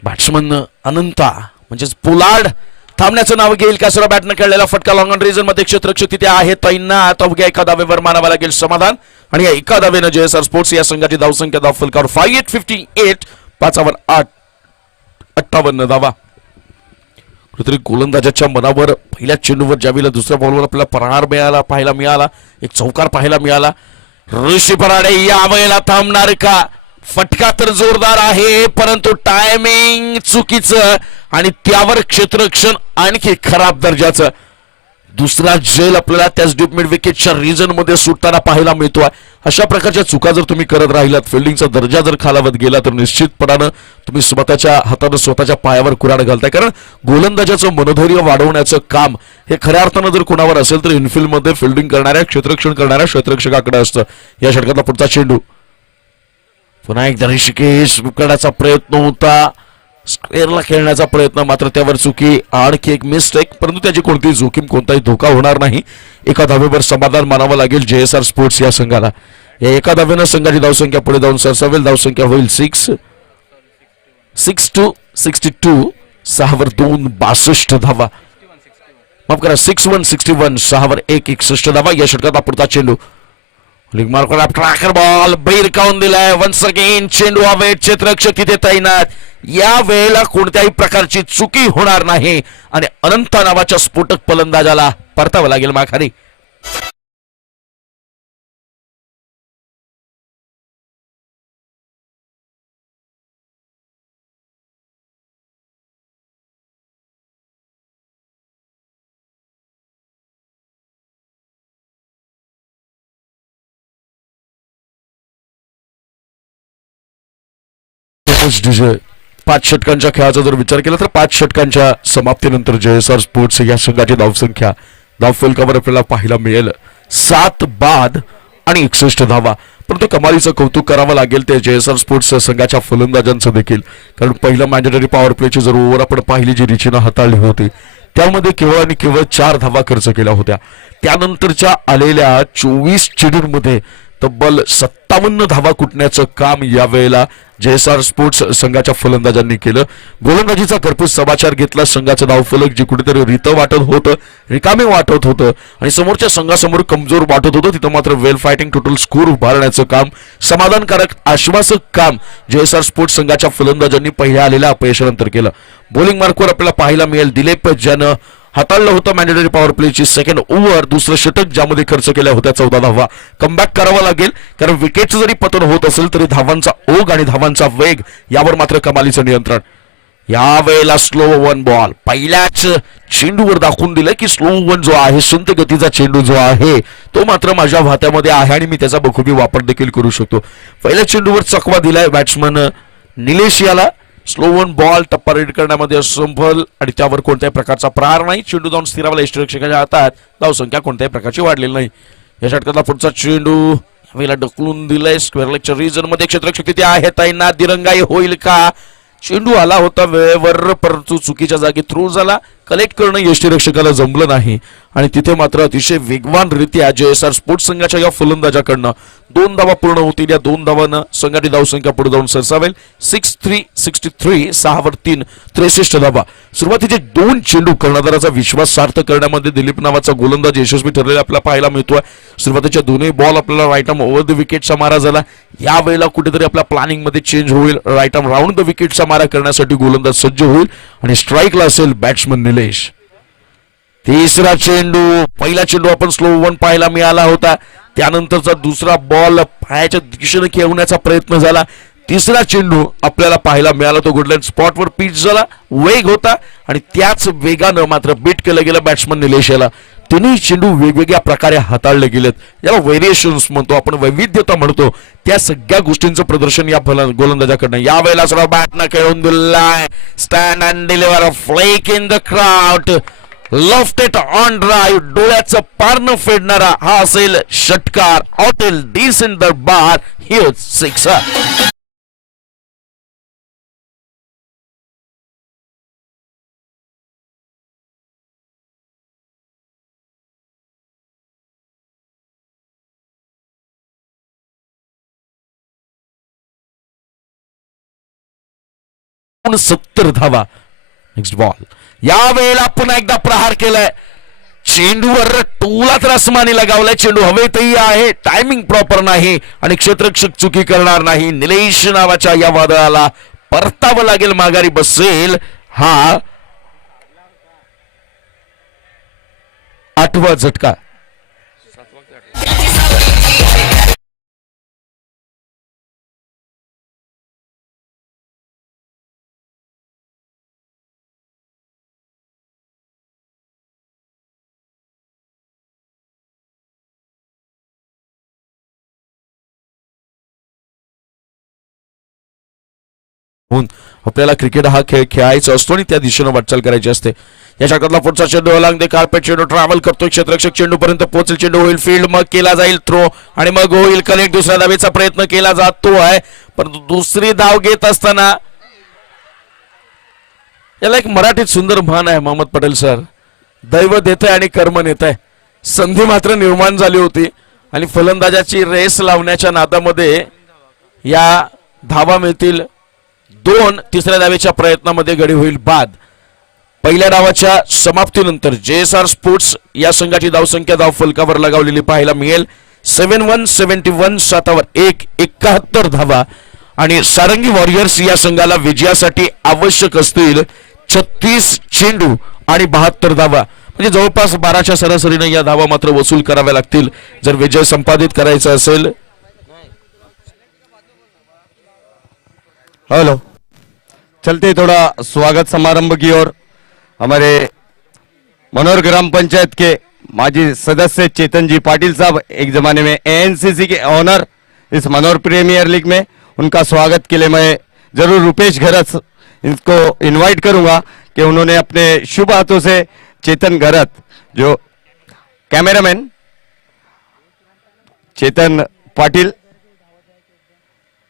बॅट्समन अनंता म्हणजेच पोलार्ड थांबण्याचं नाव घेईल. कॅसरा बॅटनं खेळलेला फटका लॉंग ऑन रिजन मध्ये क्षेत्ररक्षक तिथे आहे तैनात. अवघ्या एका धावेवर मानावा लागेल समाधान आणि या एका धावेनं JSR स्पोर्ट्स या संघाची धावसंख्या धाव फलकावर 58 5 8 58 धावा. कुठेतरी गोलंदाजाच्या मनावर पहिल्या चेंडूवर ज्यावेळेला दुसऱ्या बॉलवर आपल्याला प्रहार पाहायला मिळाला, एक चौकार पाहायला मिळाला. ऋषी पराडे यावेळेला थांबणार का? फटका तर जोरदार आहे परंतु टायमिंग चुकीचं आणि त्यावर क्षेत्ररक्षण आणखी खराब दर्जाचं. दुसरा झेल आपल्याला त्याच डीप मिड विकेटच्या रिजन मध्ये सुटताना पाहायला मिळतोय. अशा प्रकारच्या चुका जर तुम्ही करत राहिलात, फिल्डिंगचा दर्जा जर खालावत गेला तर निश्चितपणानं तुम्ही स्वतःच्या हातानं स्वतःच्या पायावर कुऱ्हाड घालताय. कारण गोलंदाजाचं मनोधैर्य वाढवण्याचं काम हे खऱ्या अर्थानं जर कोणावर असेल तर इनफिल्ड मध्ये फिल्डिंग करणाऱ्या क्षेत्ररक्षण करणाऱ्या क्षेत्ररक्षकाकडे असतं. या षटकातला पुढचा चेंडू पुन्हा एकदा ऋषिकेश करण्याचा प्रयत्न होता, स्क्वेअरला खेळण्याचा प्रयत्न, मात्र त्यावर चुकी, आणखी एक मिस्टेक, परंतु त्याची कोणतीही जोखीम कोणताही धोका होणार नाही. एका धावेवर समाधान मानावं लागेल JSR स्पोर्ट्स या संघाला. या एका धावेनं संघाची धावसंख्या पुढे जाऊन सरसावेल. धावसंख्या होईल 6-2 6वर 2 62 धावा. माफ करा 6-1 6वर 1 61 धावा. या षटकात पुढचा चेंडू ट्रॅकर बॉल बैरकावून दिलाय. वन्स अगेन चेंडू हवेत, क्षेत्ररक्षक तिथे तैनात. या वेळेला कोणत्याही प्रकारची चुकी होणार नाही आणि अनंत नावाच्या स्फोटक फलंदाजाला परतावं लागेल माघारी. डीजे 5 षटकांच्या खेळाचा जर विचार केला तर 5 षटकांच्या समाप्तीनंतर JSR स्पोर्ट्स या संघाची धावसंख्या धावफलकावर आपल्याला पाहायला मिळेल 7 बाद आणि 61 धावा. परंतु कमालीचं कौतुक करावं लागेल ते JSR स्पोर्ट्स संघाच्या फलंदाजांचं देखील. कारण पहिलं मॅन्डेटरी पॉवर प्लेची जर ओव्हर आपण पाहिली जी रिचीनं हाताळली होती त्यामध्ये केवळ आणि केवळ 4 धावा खर्च केल्या होत्या. त्यानंतरच्या आलेल्या 24 चेंडूंमध्ये तब्बल 57 धावा कुटण्याचं काम यावेळेला JSR स्पोर्ट्स संघाच्या फलंदाजांनी केलं. गोलंदाजीचा भरपूर समाचार घेतला. संघाचं धावफलक जे कुठेतरी रितं वाटत होतं, रिकामे वाटत होतं आणि समोरच्या संघासमोर कमजोर वाटत होतं, तिथं मात्र वेल फायटिंग टोटल स्कोर उभारण्याचं काम, समाधानकारक आश्वासक काम JSR स्पोर्ट्स संघाच्या फलंदाजांनी पहिल्या आलेल्या अपयशानंतर केलं. बॉलिंग मार्कवर आपल्याला पाहायला मिळेल दिलीप ज्यानं हाताळलं होतं मॅन्डेटरी पॉवर प्लेची सेकंड ओव्हर, दुसरं षटक ज्यामध्ये खर्च केल्या होत्या 14 धावा. कमबॅक करावा लागेल कारण विकेटचं जरी पतन होत असेल तरी धावांचा ओघ आणि धावांचा वेग यावर मात्र कमालीचं नियंत्रण. यावेळेला स्लो वन बॉल पहिल्याच चेंडूवर दाखवून दिलं की स्लो वन जो आहे, संत गतीचा चेंडू जो आहे तो मात्र माझ्या भात्यामध्ये आहे आणि मी त्याचा बखूबी वापर देखील करू शकतो. पहिल्या चेंडूवर चकवा दिलाय बॅट्समन निलेश याला. स्लो वन बॉल टप्पा रेड करण्यामध्ये असफल आणि त्यावर कोणत्याही प्रकारचा प्रहार नाही. चेंडू जाऊन स्थिरावला यष्टिरक्षकाच्या हातात. धावसंख्या कोणत्याही प्रकारची वाढलेली नाही. या षटकातला पुढचा चेंडू यावेळेला ढकलून दिलाय स्क्वेअर लेगच्या रिजन मध्ये. क्षेत्ररक्षक तिथे आहे तैनात. दिरंगाई होईल का? चेंडू आला होता वेळेवर परंतु चुकीच्या जागी थ्रू झाला. कलेक्ट करणं यष्टिरक्षकाला जमलं नाही आणि तिथे मात्र अतिशय वेगवानरित्या JSR स्पोर्ट्स संघाच्या या फलंदाजाकडनं 2 धावा पूर्ण होतील. या 2 धावांना संघाची धावसंख्या पुढे जाऊन सरसावेल. 6-3 6वर 3 63 धावा. सुरुवातीचे 2 चेंडू कर्णधाराचा विश्वास सार्थ करण्यामध्ये दिलीप नावाचा गोलंदाज यशस्वी ठरलेला आपल्याला पाहायला मिळतोय. सुरुवातीच्या दोन्ही बॉल आपल्याला राईट आर्म ओव्हर द विकेटचा मारा झाला. यावेळेला कुठेतरी आपल्या प्लॅनिंग मध्ये चेंज होईल. राईट आर्म राऊंड द विकेटचा मारा करण्यासाठी गोलंदाज सज्ज होईल आणि स्ट्राईकला असेल बॅट्समन निलेश. तिसरा चेंडू, पहिला चेंडू आपण स्लो वन पाहायला मिळाला होता. त्यानंतरचा दुसरा बॉल पायाच्या दिशेने खेळवण्याचा प्रयत्न झाला. तिसरा चेंडू आपल्याला पाहायला मिळाला तो गुडलँड स्पॉटवर पिच झाला. वेग होता आणि त्याच वेगानं मात्र बीट केलं गेलं बॅट्समन निलेश याला. तिन्ही चेंडू वेगवेगळ्या प्रकारे हाताळले गेलेत. याला व्हेरिएशन्स म्हणतो आपण, वैविध्यता म्हणतो. त्या सगळ्या गोष्टींचं प्रदर्शन या गोलंदाजाकडनं यावेळेला सर्व बॅटनं खेळून दिलाय. Stand and deliver a flick in the crowd. Lofted on drive, डोळ्याचं पारणं फेडणारा हा असेल षटकार. Hotel descent the bar huge sixer. 69 धावा. Next ball. यावेळेला पुन्हा एकदा प्रहार केलाय. चेंडूवर टोला तर आसमानी लगावलाय. चेंडू हवेतही आहे, टायमिंग प्रॉपर नाही आणि क्षेत्ररक्षक चुकी करणार नाही. निलेश नावाच्या या वादळाला परतावं लागेल, माघारी बसेल. हा 8वा झटका. आपल्याला क्रिकेट हा खेळ खेळायचा असतो आणि त्या दिशेनं वाटचाल करायची असते. या षटकातला पुढचा चेंडू ओलांगते. कार्पेट चेंडू ट्रॅव्हल करतोय. क्षेत्ररक्षक चेंडू पर्यंत पोहोचेल. चेंडू होईल फील्ड, मग केला जाईल थ्रो आणि मग होईल कनेक्ट. दुसऱ्या धावेचा प्रयत्न केला जातो आहे, परंतु दुसरी धाव घेत असताना याला एक मराठीत सुंदर म्हण आहे मोहम्मद पटेल सर. दैव देतंय आणि कर्म नेतंय. संधी मात्र निर्माण झाली होती आणि फलंदाजाची रेस लावण्याच्या नादामध्ये या धावा मिळतील 2. तिसऱ्या धावेच्या प्रयत्नामध्ये गडी होईल बाद. पहिल्या डावाच्या समाप्तीनंतर JSR स्पोर्ट्स या संघाची धावसंख्या धाव फलकावर लगावलेली पाहायला मिळेल. 71 7वर 71 धावा आणि सारंगी वॉरियर्स या संघाला विजयासाठी आवश्यक असतील 36 चेंडू आणि 72 धावा. म्हणजे जवळपास 12च्या सरासरीने या धावा मात्र वसूल कराव्या लागतील जर विजय संपादित करायचा असेल. हेलो, चलते थोड़ा स्वागत समारंभ की ओर. हमारे मनोर ग्राम पंचायत के माजी सदस्य चेतन जी पाटिल साहब, एक जमाने में ANCC के ऑनर इस मनोर प्रीमियर लीग में, उनका स्वागत के लिए मैं जरूर रुपेश घरत इनको इनवाइट करूंगा कि उन्होंने अपने शुभ हाथों से चेतन घरत, जो कैमरामैन चेतन पाटिल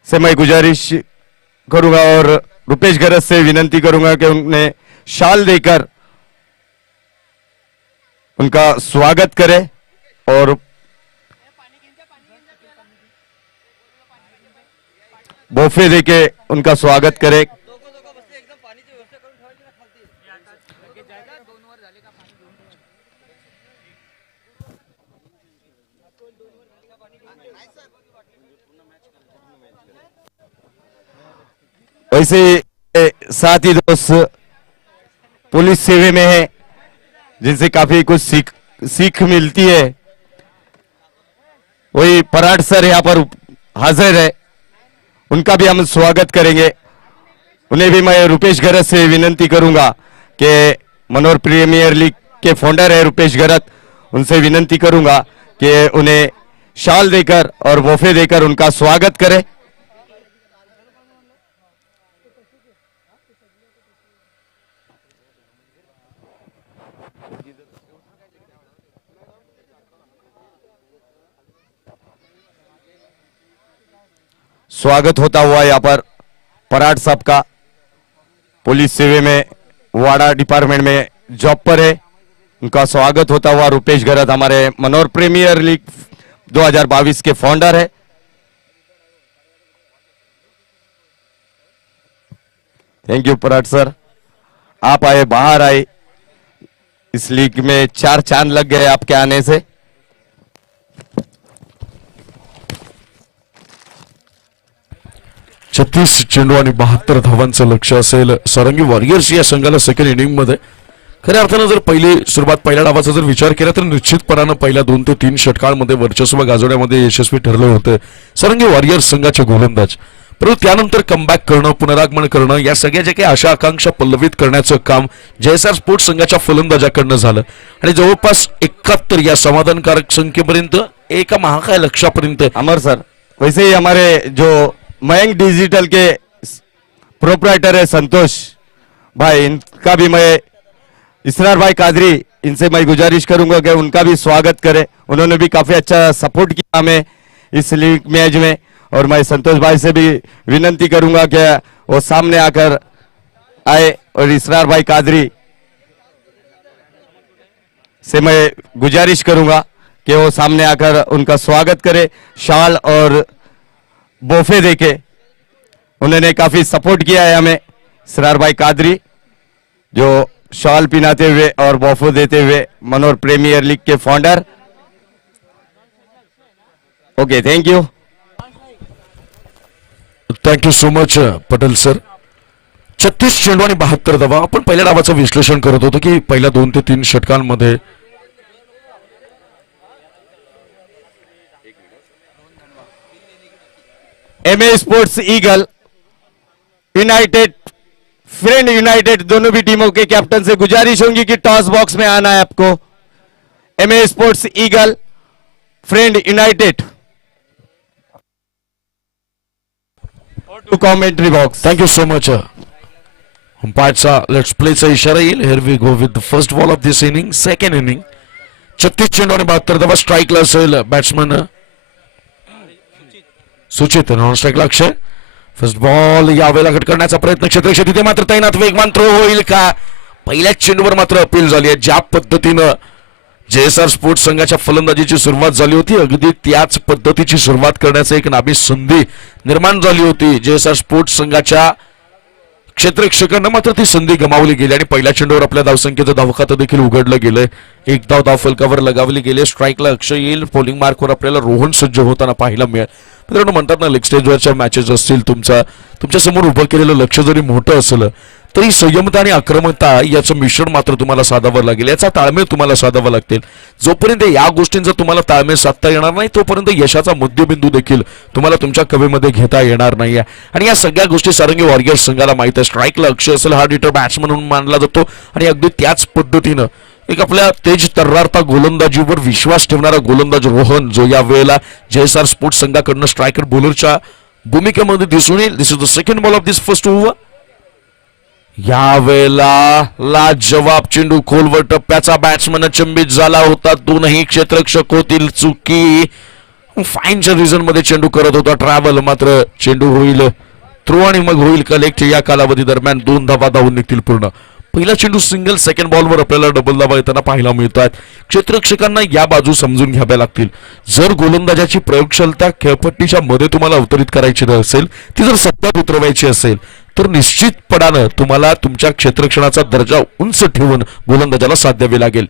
से मैं गुजारिश करूंगा और रुपेश घरत से विनंती करूंगा कि उन्हें शाल देकर उनका स्वागत करें और बोफे देके उनका स्वागत करें. वैसे साथ ही दोस्त पुलिस सेवे में है जिनसे काफी कुछ सीख मिलती है. वही पराठ सर यहाँ पर हाजिर है, उनका भी हम स्वागत करेंगे. उन्हें भी मैं रुपेश घरत से विनंती करूंगा कि मनोर प्रीमियर लीग के फाउंडर है रुपेश घरत, उनसे विनंती करूंगा कि उन्हें शाल देकर और वोफे देकर उनका स्वागत करें. स्वागत होता हुआ यहाँ पर पराठ साहब का, पुलिस सेवे में वाड़ा डिपार्टमेंट में जॉब पर है. उनका स्वागत होता हुआ रुपेश घरत, हमारे मनोर प्रीमियर लीग 2022 के फाउंडर है. थैंक यू पराठ सर, आप आए, बाहर आए. इस लीग में 4 चांद लग गए आपके आने से. 36 चेंडू आणि 72 धावांचं लक्ष असेल सारंगी वॉरियर्स या संघाला सेकंड इनिंग मध्ये. खऱ्या अर्थानं जर पहिल्या डावाचा जर विचार केला तर निश्चितपणानं पहिल्या 2 ते 3 षटकांमध्ये वर्चस्व गाजवण्यामध्ये यशस्वी ठरले होते सारंगी वॉरियर्स संघाचे गोलंदाज. परंतु त्यानंतर कमबॅक करणं, पुनरागमन करणं, या सगळ्या जे काही आशा आकांक्षा पल्लवित करण्याचं काम JSR स्पोर्ट्स संघाच्या फलंदाजाकडनं झालं आणि जवळपास 71 या समाधानकारक संख्येपर्यंत एका महाकाय लक्ष्यापर्यंत. अमर सर, वैसे ही हमारे जो मयंक डिजिटल के प्रोप्राइटर है संतोष भाई, इनका भी मैं, इसरार भाई कादरी, इनसे मैं गुजारिश करूंगा कि उनका भी स्वागत करें. उन्होंने भी काफी अच्छा सपोर्ट किया हमें इस लीग मैच में. और मैं संतोष भाई से भी विनंती करूंगा कि वो सामने आकर आए और इसरार भाई कादरी से मैं गुजारिश करूंगा कि वो सामने आकर उनका स्वागत करे. शाल और बोफे देके उन्होंने काफी सपोर्ट किया है हमें सरार भाई कादरी जो शॉल पिनाते हुए और बॉफो देते हुए मनोर प्रीमियर लीग के founder. Okay, thank you. Thank you so much Patel sir. 36 चेंडू आणि 72 धावा. आपण पहिल्या डावाचं विश्लेषण करत होतो की पहिल्या 2 ते 3 षटकांमध्ये MA sports eagle united, friend united, दोनों भी टीमों के कैप्टन से गुजारिश होगी कि टॉस बॉक्स में आना है आपको। MA sports eagle, friend united to commentary box. Thank you so much. अंपायरचा लेट्स प्लेचा इशारा येईल. Here we go with the first ball of this inning, second inning. 36 चेंडू आणि 72 धावा. स्ट्राईकला असेल बॅट्समन सुचित, नॉन स्ट्राईकला अक्षय. फर्स्ट बॉल यावेळेला कट करण्याचा प्रयत्न क्षेत्ररक्षक तिथे मात्र तैनात. वेगवान थ्रो होईल का? पहिल्याच चेंडूवर मात्र अपील झाली आहे. ज्या पद्धतीनं JSR स्पोर्ट्स संघाच्या फलंदाजीची सुरुवात झाली होती, अगदी त्याच पद्धतीची सुरुवात करण्याची एक नामी संधी निर्माण झाली होती. JSR स्पोर्ट्स संघाच्या क्षेत्ररक्षकांना मात्र ती संधी गमावली गेली आणि पहिल्या चेंडूवर आपल्या धावसंख्येचं धावखातं देखील उघडलं गेलंय. एक धाव फलकावर लगावली गेली. स्ट्राईकला अक्षय येईल. बॉलिंग मार्कवर आपल्याला रोहन सज्ज होताना पाहायला मिळेल. मित्रांनो, म्हणतात ना, लेग स्टेजवरच्या मॅचेस असतील, तुमच्या समोर उभं केलेलं लक्ष जरी मोठं असलं तरी संयमता आणि आक्रमकता याचं मिश्रण मात्र तुम्हाला साधावं लागेल. याचा ताळमेळ तुम्हाला साधावा लागतील. जोपर्यंत या गोष्टींचा तुम्हाला ताळमेळ साधता येणार नाही तोपर्यंत यशाचा मध्यबिंदू देखील तुम्हाला तुमच्या कवेमध्ये घेता येणार नाहीये. आणि या सगळ्या गोष्टी सारंगी वॉरियर्स संघाला माहित आहे. स्ट्राईकला अक्षय असेल, हार्ड हिटर बॅट्समन म्हणून मानला जातो आणि अगदी त्याच पद्धतीनं एक आपल्या तेज तर्रारता गोलंदाजीवर विश्वास ठेवणारा गोलंदाज रोहन, जो या वेळेला JSR स्पोर्ट्स संघाकडनं स्ट्रायकर बॉलरच्या भूमिकेमध्ये दिसून येईल. This is the second ball of this first over. या वेळेला लाजवाब चेंडू खोलवर टप्प्याचा. बॅट्समन चंबित झाला होता. दोनही क्षेत्ररक्षक होतील. चुकी फाईनच्या रिझन मध्ये चेंडू करत होता ट्रॅव्हल. मात्र चेंडू होईल थ्रो आणि मग होईल कलेक्ट. या कालावधी दरम्यान 2 धावा धावून निघतील पूर्ण. पहिला चेंडू सिंगल, सेकंड बॉलवर आपल्याला डबल धावा येताना पाहायला मिळतात. क्षेत्ररक्षकांना या बाजू समजून घ्याव्या लागतील. जर गोलंदाजाची प्रयोगशीलता खेळपट्टीच्या मध्ये तुम्हाला अवतरित करायची असेल, ती जर सत्यात उतरवायची असेल तर निश्चितपणानं तुम्हाला तुमच्या क्षेत्ररक्षणाचा दर्जा उंच ठेवून गोलंदाजाला साथ द्यावी लागेल.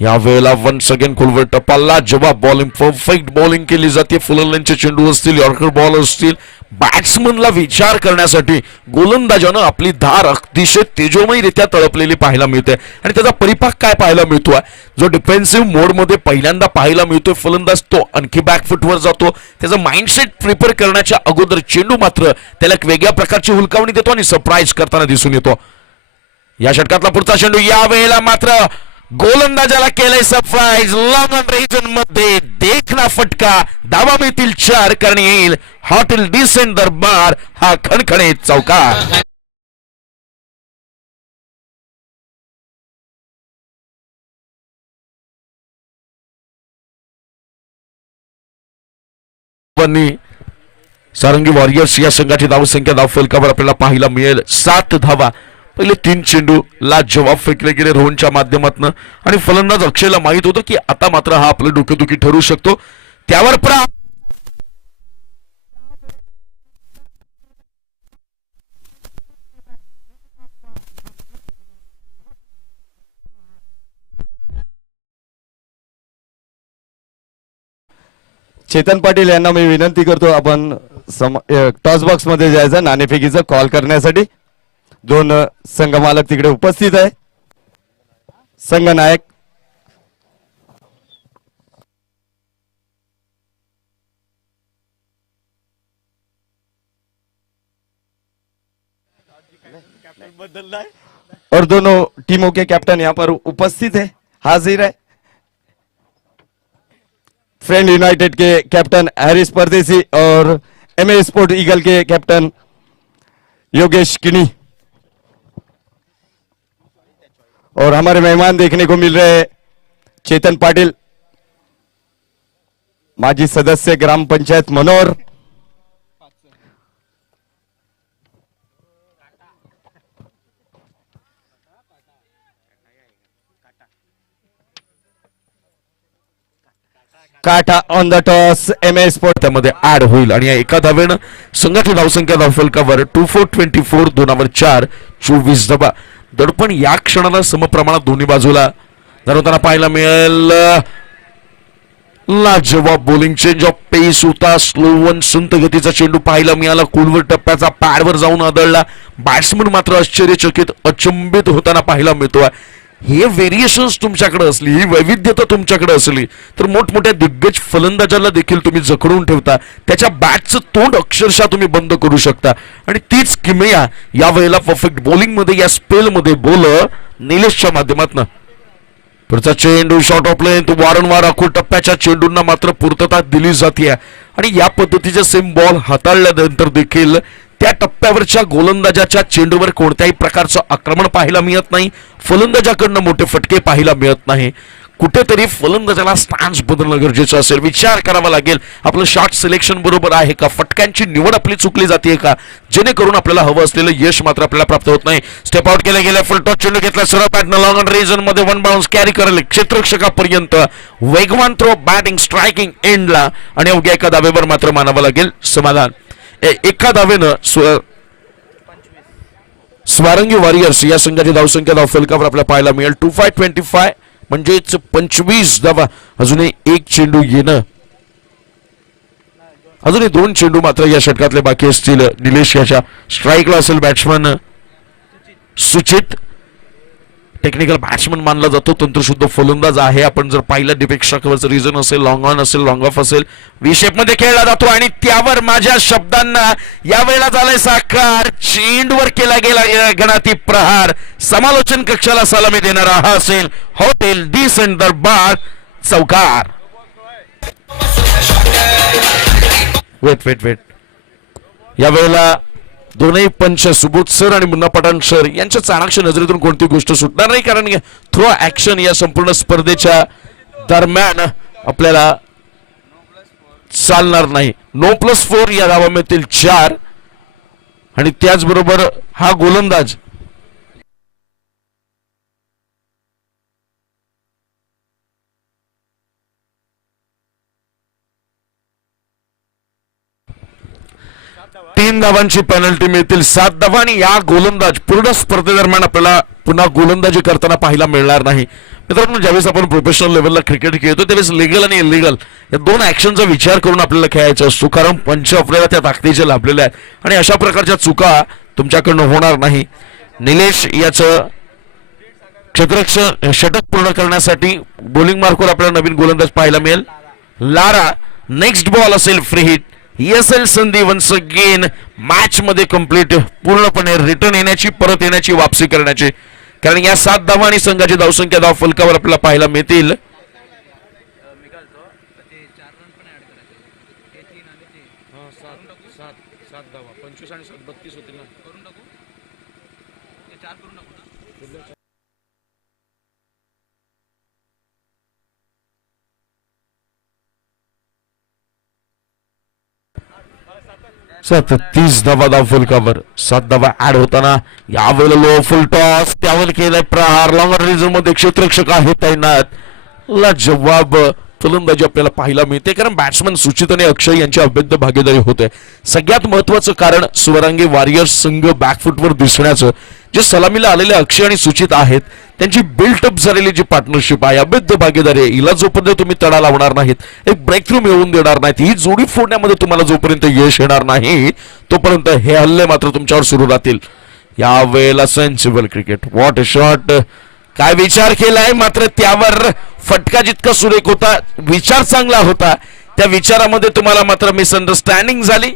या वेळेला वन्स अगेन खोलवर टपाला जवाब. बॉलिंग परफेक्ट बॉलिंग केली जाते. फुलरलेनचे चेंडू असतील, यॉर्कर बॉल असतील. बॅट्समनला विचार करण्यासाठी गोलंदाजानं आपली धार अतिशय तेजोमयरित्या तळपलेली पाहायला मिळते आणि त्याचा परिपाक काय पाहायला मिळतोय? जो डिफेन्सिव्ह मोडमध्ये पहिल्यांदा पाहायला मिळतोय फलंदाज, तो आणखी बॅकफुटवर जातो. त्याचं माइंडसेट प्रिपेअर करण्याच्या अगोदर चेंडू मात्र त्याला एक वेगळ्या प्रकारची हुलकावणी देतो आणि सरप्राईज करताना दिसून येतो. या षटकातला पुढचा चेंडू या वेळेला मात्र गोलंदाजाला केलंय सरप्राईज. लॉंग ऑन रिजन मध्ये देखना फटका. धावा मिळतील 4 करणे येईल हॉटेल डिसेंट दरबार हा खणखणीत चौकार. सारंगी वॉरियर्स या संघाची धावसंख्या धावफलकावर आपल्याला पाहायला मिळेल 7 धावा. पहिले 3 चेंडू ला जवाब फेकले गेले रोहनच्या माध्यमातून आणि फलंदाज अक्षयला माहित होतं की आता मात्र हा आपलं डोकेदुखी ठरू शकतो. त्यावर चेतन पाटील यांना मी विनंती करतो, आपण टॉस बॉक्स मध्ये जायचं नाणेफेकीचं कॉल करण्यासाठी. 2 संघ मालक तिकडे उपस्थित आहे. संघ नायक और दोनों टीमों के कैप्टन यहाँ पर उपस्थित है, हाजिर है. फ्रेंड यूनाइटेड के कैप्टन हैरिस परदेसी और एमए स्पोर्ट ईगल के कैप्टन योगेश किनी. और हमारे मेहमान देखने को मिल रहे हैं चेतन पाटिल, माजी सदस्य ग्राम पंचायत मनोर, काठा on the toss MS sport त्यामध्ये ऍड होईल आणि या एका धावेनं संघाची धावसंख्या धावफलकावर 2424 2 4 24 धावा. दडपण या क्षणाला समप्रमाणात दोन्ही बाजूला धरवताना पाहायला मिळेल. लाजवाब बॉलिंग चेंज ऑफ पेस होता. स्लो वन संत गतीचा चेंडू पाहायला मिळाला. कुलवर टप्प्याचा पॅडवर जाऊन आदळला. बॅट्समन मात्र आश्चर्यचकित अचंबित होताना पाहायला मिळतोय. हे व्हेरिएशन्स तुमच्याकडे असली, ही वैविध्यता तुमच्याकडे असली तर मोठमोठ्या दिग्गज फलंदाजाला देखील तुम्ही जखडून ठेवता. त्याच्या बॅटचं तोंड अक्षरशः तुम्ही बंद करू शकता. आणि तीच किमया या वेळेला परफेक्ट बॉलिंग मध्ये या स्पेल मध्ये बॉलर निलेशच्या माध्यमातून. पुढचा चेंडू शॉर्ट ऑफ लेंथ वारंवार आखूड टप्प्याच्या चेंडूंना मात्र पूर्तता दिली जाते आणि या पद्धतीचे सेम बॉल हाताळल्यानंतर देखील त्या टप्प्यावरच्या गोलंदाजाच्या चेंडूवर कोणत्याही प्रकारचं आक्रमण पाहायला मिळत नाही. फलंदाजाकडनं मोठे फटके पाहायला मिळत नाही. कुठेतरी फलंदाजाला स्टान्स बदलणं गरजेचं असेल. विचार करावा लागेल आपलं शॉट सिलेक्शन बरोबर आहे का, फटक्यांची निवड आपली चुकली जाते का, जेणेकरून आपल्याला हवं असलेलं यश मात्र आपल्याला प्राप्त होत नाही. स्टेप आउट केले गेले. फुल टॉस चेंडू घेतला. सरळ बॅटनं लॉंग ऑन रिजन मध्ये वन बाउन्स कॅरी करेल क्षेत्ररक्षकापर्यंत. वेगवान थ्रो बॅटिंग स्ट्रायकिंग एंडला आणि अवघ्या एका धावेवर मात्र मानावं लागेल समाधान. एका धावेनं स्वारंगी वॉरियर्स या संघाची धावसंख्या धावफलकावर आपल्याला पाहायला मिळेल 2525 म्हणजेच 25 धावा. अजूनही एक चेंडू येणं, अजूनही 2 चेंडू मात्र या षटकातले बाकी असतील. निलेश याच्या स्ट्राईकला असेल बॅट्समन सुचित. टेक्निकल बॅट्समन मानला जातो, तंत्रशुद्ध फलंदाज आहे. आपण जर पाहिलं डिपेक्षकावरचं रिझन असेल, लॉंग ऑन असेल, लॉंग ऑफ असेल, व्ही शेप मध्ये खेळला जातो आणि त्यावर माझ्या शब्दांना यावेळेला झालाय साकार. चेंडूवर केला गेला गणाती प्रहार. समालोचन कक्षाला सलामी देणारा हा असेल हॉटेल डिसेंट दरबार चौकार. वेट यावेळेला दोनही पंच सुबोध सर आणि मुन्ना पठाण सर यांच्या चाणाक्ष नजरेतून कोणती गोष्ट सुटणार नाही, कारण थ्रो ऍक्शन या संपूर्ण स्पर्धेच्या दरम्यान आपल्याला चालणार नाही. नो+4 या धावांमधील 4 आणि त्याचबरोबर हा गोलंदाज तीन धावांची पेनल्टी मिळतील. 7 धावा आणि या गोलंदाज पूर्ण स्पर्धेदरम्यान आपल्याला पुन्हा गोलंदाजी करताना पाहायला मिळणार नाही. मित्रांनो, ज्यावेळेस आपण प्रोफेशनल लेवलला क्रिकेट खेळतो त्यावेळेस लिगल आणि इलिगल या 2 ऍक्शनचा विचार करून आपल्याला खेळायचा असतो, कारण पंच आपल्याला त्या ताकदीचे लाभलेले आहेत आणि अशा प्रकारच्या चुका तुमच्याकडनं होणार नाही. निलेश याचं क्षेत्ररक्षण षटक पूर्ण करण्यासाठी बॉलिंग मार्कवर आपल्याला नवीन गोलंदाज पाहायला मिळेल. लारा नेक्स्ट बॉल असेल फ्री हिट. ESL संधी वन्स अगेन मॅच मध्ये कंप्लीट, पूर्णपणे रिटर्न येण्याची, परत येण्याची, वापसी करण्याची, कारण या 7 धावा आणि संघाची धावसंख्या धाव फलकावर आपल्याला पाहायला मिळतील. सर 30 धावा धाव फलकावर, 7 धावा ऍड होताना यावेळेला लो फुल टॉस, त्यावर केलाय प्रहार. लॉंग रिझन मध्ये क्षेत्ररक्षक आहे तैनात. जवाब फलंदाजी आपल्याला पाहायला मिळते, कारण बॅट्समन सुचित आणि अक्षय यांची अभेद्य भागीदारी होते. सगळ्यात महत्वाचं कारण स्वरांगी वॉरियर्स संघ बॅकफुटवर दिसण्याचं. जे सलामीला आलेले अक्षय आणि सुचित आहेत त्यांची बिल्टअप झालेली जी पार्टनरशिप आहे, अभेद्य भागीदारी आहे, हिला जोपर्यंत तुम्ही तडा लावणार नाहीत, एक ब्रेक थ्रू मिळवून देणार नाहीत, ही जोडी फोडण्यामध्ये तुम्हाला जोपर्यंत यश येणार नाही तोपर्यंत हे हल्ले मात्र तुमच्यावर सुरू राहतील. यावेळेला sensible cricket, what a shot. काय विचार केलाय, मात्र त्यावर फटका जितका सुरेख होता, विचार चांगला होता, त्या विचारामध्ये तुम्हाला मात्र मिसअंडरस्टँडिंग झाली.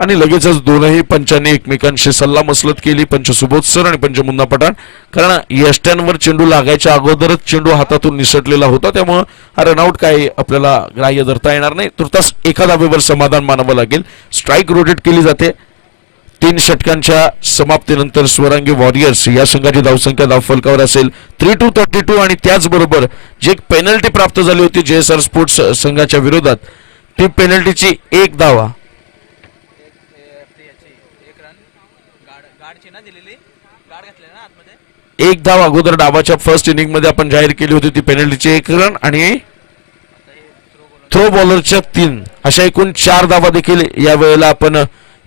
आणि लगेचच दोनही पंचांनी एकमेकांशी सल्लामसलत केली, पंच सुबोध सर आणि पंच मुन्ना पठाण, कारण यष्ट्यांवर चेंडू लागायच्या अगोदरच चेंडू हातातून निसटलेला होता, त्यामुळे हा रनआउट काही आपल्याला ग्राह्य धरता येणार नाही. तुर्तास एका धावेवर समाधान मानावं लागेल. स्ट्राईक रोटेट केली जाते. 3 षटकांच्या समाप्तीनंतर स्वरांगी वॉरियर्स या संघाची धावसंख्या धावफलकावर असेल 3-32 आणि त्याचबरोबर जी एक पेनल्टी प्राप्त झाली होती JSR स्पोर्ट्स संघाच्या विरोधात, ती पेनल्टीची 1 धावा एक धाव अगोदर डावाच्या फर्स्ट इनिंग मध्ये आपण जाहीर केली होती ती पेनल्टीची 1 रन आणि थ्रो बॉलरच्या 3 अशा एकूण 4 धावा देखील या वेळेला आपण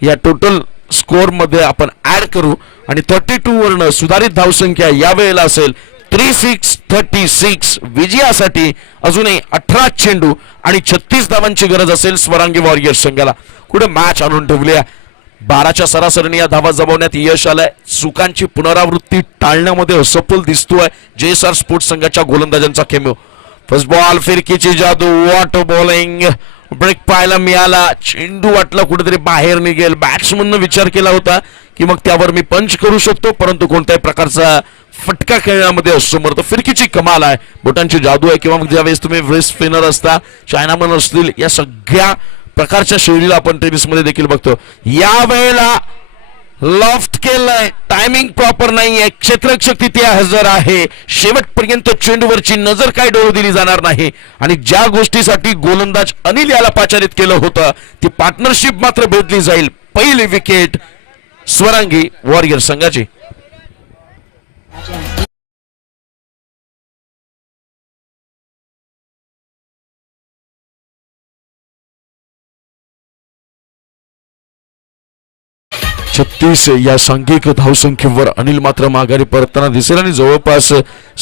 या टोटल स्कोअर मध्ये आपण ऍड करू आणि 32 वरनं सुधारित धावसंख्या या वेळेला असेल 3636 विजयासाठी अजूनही 18 चेंडू आणि 36 धावांची गरज असेल स्वरांगी वॉरियर्स संघाला. कुठे मॅच आणून ठेवली आहे. 12च्या सरासरीने या धावा जमवण्यात यश आलंय. चुकांची पुनरावृत्ती टाळण्यामध्ये असफल दिसतोय JSR स्पोर्ट्स संघाच्या गोलंदाजांचा खेमेव. फर्स्ट बॉल फिरकीची जादू वॉटर बॉलिंग ब्रेक पाहायला मिळाला. चेंडू वाटला कुठेतरी बाहेर निघेल. बॅट्समननं विचार केला होता की मग त्यावर मी पंच करू शकतो परंतु कोणत्याही प्रकारचा फटका खेळण्यामध्ये असमर्थ. फिरकीची कमाल आहे. बोटांची जादू आहे किंवा मग ज्यावेळेस तुम्ही वेस्ट स्पिनर असता चायनामन असतील या सगळ्या प्रकारच्या शैलीला आपण टेनिसमध्ये देखील बघतो. या वेळेला लॉफ्ट केलंय. टायमिंग प्रॉपर नाहीये. क्षेत्ररक्षक तिथे हजर आहे. शेवटपर्यंत चेंडूवरची नजर काय डोळू दिली जाणार नाही आणि ज्या गोष्टीसाठी गोलंदाज अनिल याला पाचारित केलं होतं ती पार्टनरशिप मात्र भेदली जाईल. पहिली विकेट स्वरांगी वॉरियर संघाची. छत्तीस या सांघिक धावसंख्येवर अनिल मात्र माघारी परतताना दिसेल आणि जवळपास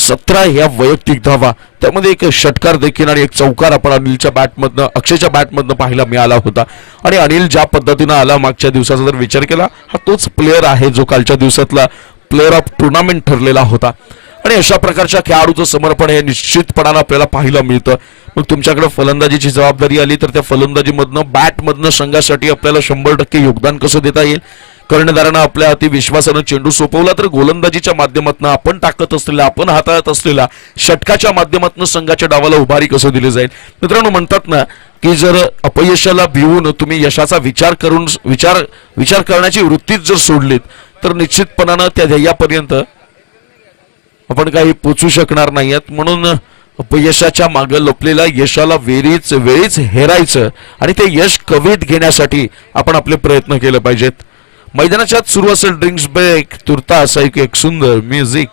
17 या वैयक्तिक धावा त्यामध्ये एक षटकार देखील आणि एक चौकार आपण अनिलच्या बॅटमधनं अक्षयच्या बॅटमधनं पाहायला मिळाला होता. आणि अनिल ज्या पद्धतीनं आला मागच्या दिवसाचा जर विचार केला हा तोच प्लेअर आहे जो कालच्या दिवसातला प्लेअर ऑफ टुर्नामेंट ठरलेला होता. आणि अशा प्रकारच्या खेळाडूचं समर्पण हे निश्चितपणानं आपल्याला पाहायला मिळतं. मग तुमच्याकडे फलंदाजीची जबाबदारी आली तर त्या फलंदाजीमधनं बॅटमधनं संघासाठी आपल्याला 100% योगदान कसं देता येईल. कर्णधारानं आपल्या अति विश्वासानं चेंडू सोपवला तर गोलंदाजीच्या माध्यमातून आपण टाकत असलेला आपण हाताळत असलेला षटकाच्या माध्यमातून संघाच्या डावाला उभारी कसं दिली जाईल. मित्रांनो म्हणतात ना की जर अपयशाला भिवून तुम्ही यशाचा विचार करून विचार करण्याची वृत्तीच जर सोडलीत तर निश्चितपणानं त्या ध्येयापर्यंत आपण काही पोचू शकणार नाहीत. म्हणून अपयशाच्या मागे लपलेल्या यशाला वेळीच हेरायचं आणि ते यश कवीत घेण्यासाठी आपण आपले प्रयत्न केले पाहिजेत. मैदानाच्या आत सुरू असेल ड्रिंक्स ब्रेक. तुर्तास एक सुंदर म्युझिक.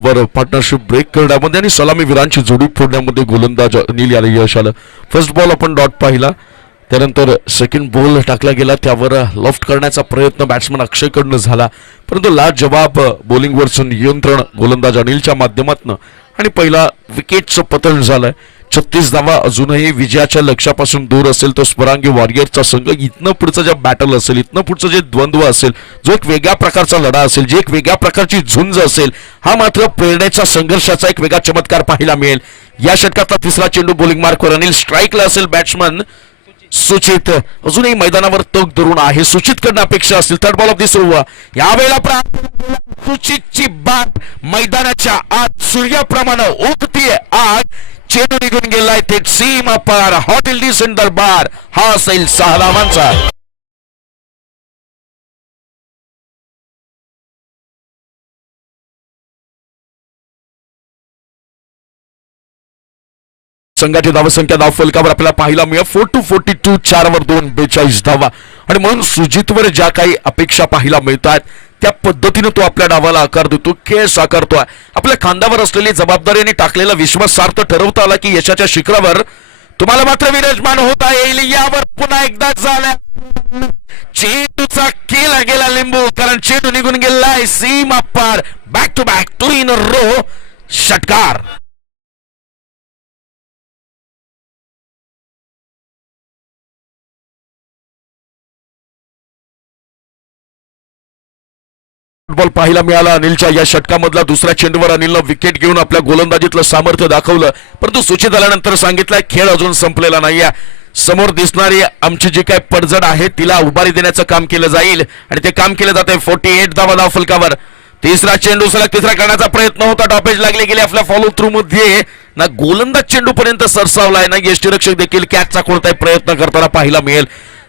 वर पार्टनरशिप ब्रेक करण्यामध्ये आणि सलामी वीरांची जोडी फोडण्यामध्ये गोलंदाज अनिल याला यश आलं. फर्स्ट बॉल आपण डॉट पाहिला त्यानंतर सेकंड बॉल टाकला गेला त्यावर लॉफ्ट करण्याचा प्रयत्न बॅट्समन अक्षयकडनं झाला परंतु लाजवाब बॉलिंगवरचं नियंत्रण गोलंदाज अनिलच्या माध्यमातून आणि पहिला विकेटचं पतन झालंय. 36 धावा अजूनही विजयाच्या लक्ष्यापासून दूर असेल तो स्वरांगी वॉरियरचा संघ. इथनं पुढचं जे बॅटल असेल इथनं पुढचं जे द्वंद्व असेल जो एक वेगळ्या प्रकारचा लढा असेल जी एक वेगळ्या प्रकारची झुंज असेल हा मात्र प्रेरणेचा संघर्षाचा एक वेगळा चमत्कार पाहायला मिळेल. या षटकातला तिसरा चेंडू बॉलिंग मार्कवर अनिल स्ट्राईकला असेल. बॅट्समन सुचित अजूनही मैदानावर तग धरून आहे. सुचितकडनं अपेक्षा असतील. Third ball of this over. यावेळेला सुचितची बॅट मैदानाच्या आत सूर्याप्रमाणे उगतीये आग. चेंडू निघून गेलाय थेट सीमा पार. हॉटेल डिसेंट दरबार हा असेल 6 धावांचा. संघाची धावसंख्या धावफलकावर आपल्याला पाहायला मिळेल 4-42 4 वर 2 42 धावा. आणि म्हणून सुजितवर ज्या काही अपेक्षा पाहायला मिळतात त्या पद्धतीने तो आपल्या डावाला आकार देतो. खेळ साकारतोय. आपल्या खांद्यावर असलेली जबाबदारी आणि टाकलेला विश्वास सार्थ ठरवता आला की यशाच्या शिखरावर तुम्हाला मात्र विराजमान होता येईल. यावर पुन्हा एकदा झाला चेंडूचा केला गेला लिंबू कारण चेंडू निघून गेलाय सीमा पार. Back to back 2 in a row षटकार. बॉल पाहायला मिळाला अनिलच्या या षटकामधला. दुसऱ्या चेंडूवर अनिलनं विकेट घेऊन आपल्या गोलंदाजीतलं सामर्थ्य दाखवलं परंतु सूचित आल्यानंतर सांगितलंय खेळ अजून संपलेला नाहीये. समोर दिसणारी आमची जी काय पडझड आहे तिला उभारी देण्याचं काम केलं जाईल आणि ते काम केलं जाते 48 धावा धाव फलकावर. तिसरा चेंडू सलग तिसरा करण्याचा प्रयत्न होता. टॉपेज लागले गेले आपल्या फॉलो थ्रू मध्ये. ना गोलंदाज चेंडू पर्यंत सरसावलाय ना यष्टीरक्षक देखील कॅचचा कोणताही प्रयत्न करताना पाहायला मिळेल.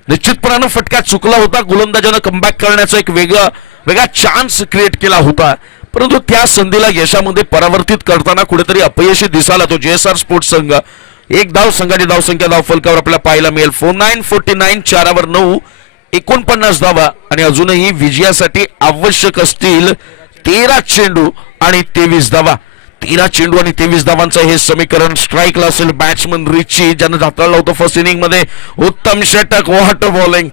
निश्चितपणानं फटका चुकला होता. गोलंदाजानं कमबॅक करण्याचा एक वेगळा चान्स क्रिएट केला होता, परंतु त्या संधीला यशामध्ये परावर्तित करताना कुठेतरी अपयशी दिसाला तो JSR स्पोर्ट्स संघ. एक धाव संघाची धावसंख्या धाव फलकावर आपल्याला पाहायला मिळेल 49 4 9 49 धावा आणि अजूनही विजयासाठी आवश्यक असतील 13 चेंडू आणि 23 धावा. 13 चेंडू आणि 23 धावांचं हे समीकरण स्ट्राईकला असेल बॅट्समन रिची ज्यानं हाताळलं होतं फर्स्ट इनिंग मध्ये. उत्तम षटक, वॉटर बॉलिंग,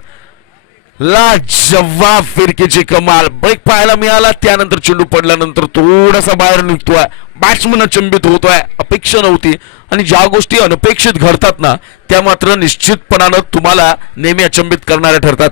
लाजवाब फिरकीची कमाल. ब्रेक पाहायला मिळाला. त्यानंतर चेंडू पडल्यानंतर थोडासा बाहेर निघतोय. बॅट्समन अचंबित होतोय. अपेक्षा नव्हती आणि ज्या गोष्टी अनपेक्षित घडतात ना त्या मात्र निश्चितपणानं तुम्हाला नेहमी अचंबित करणाऱ्या ठरतात.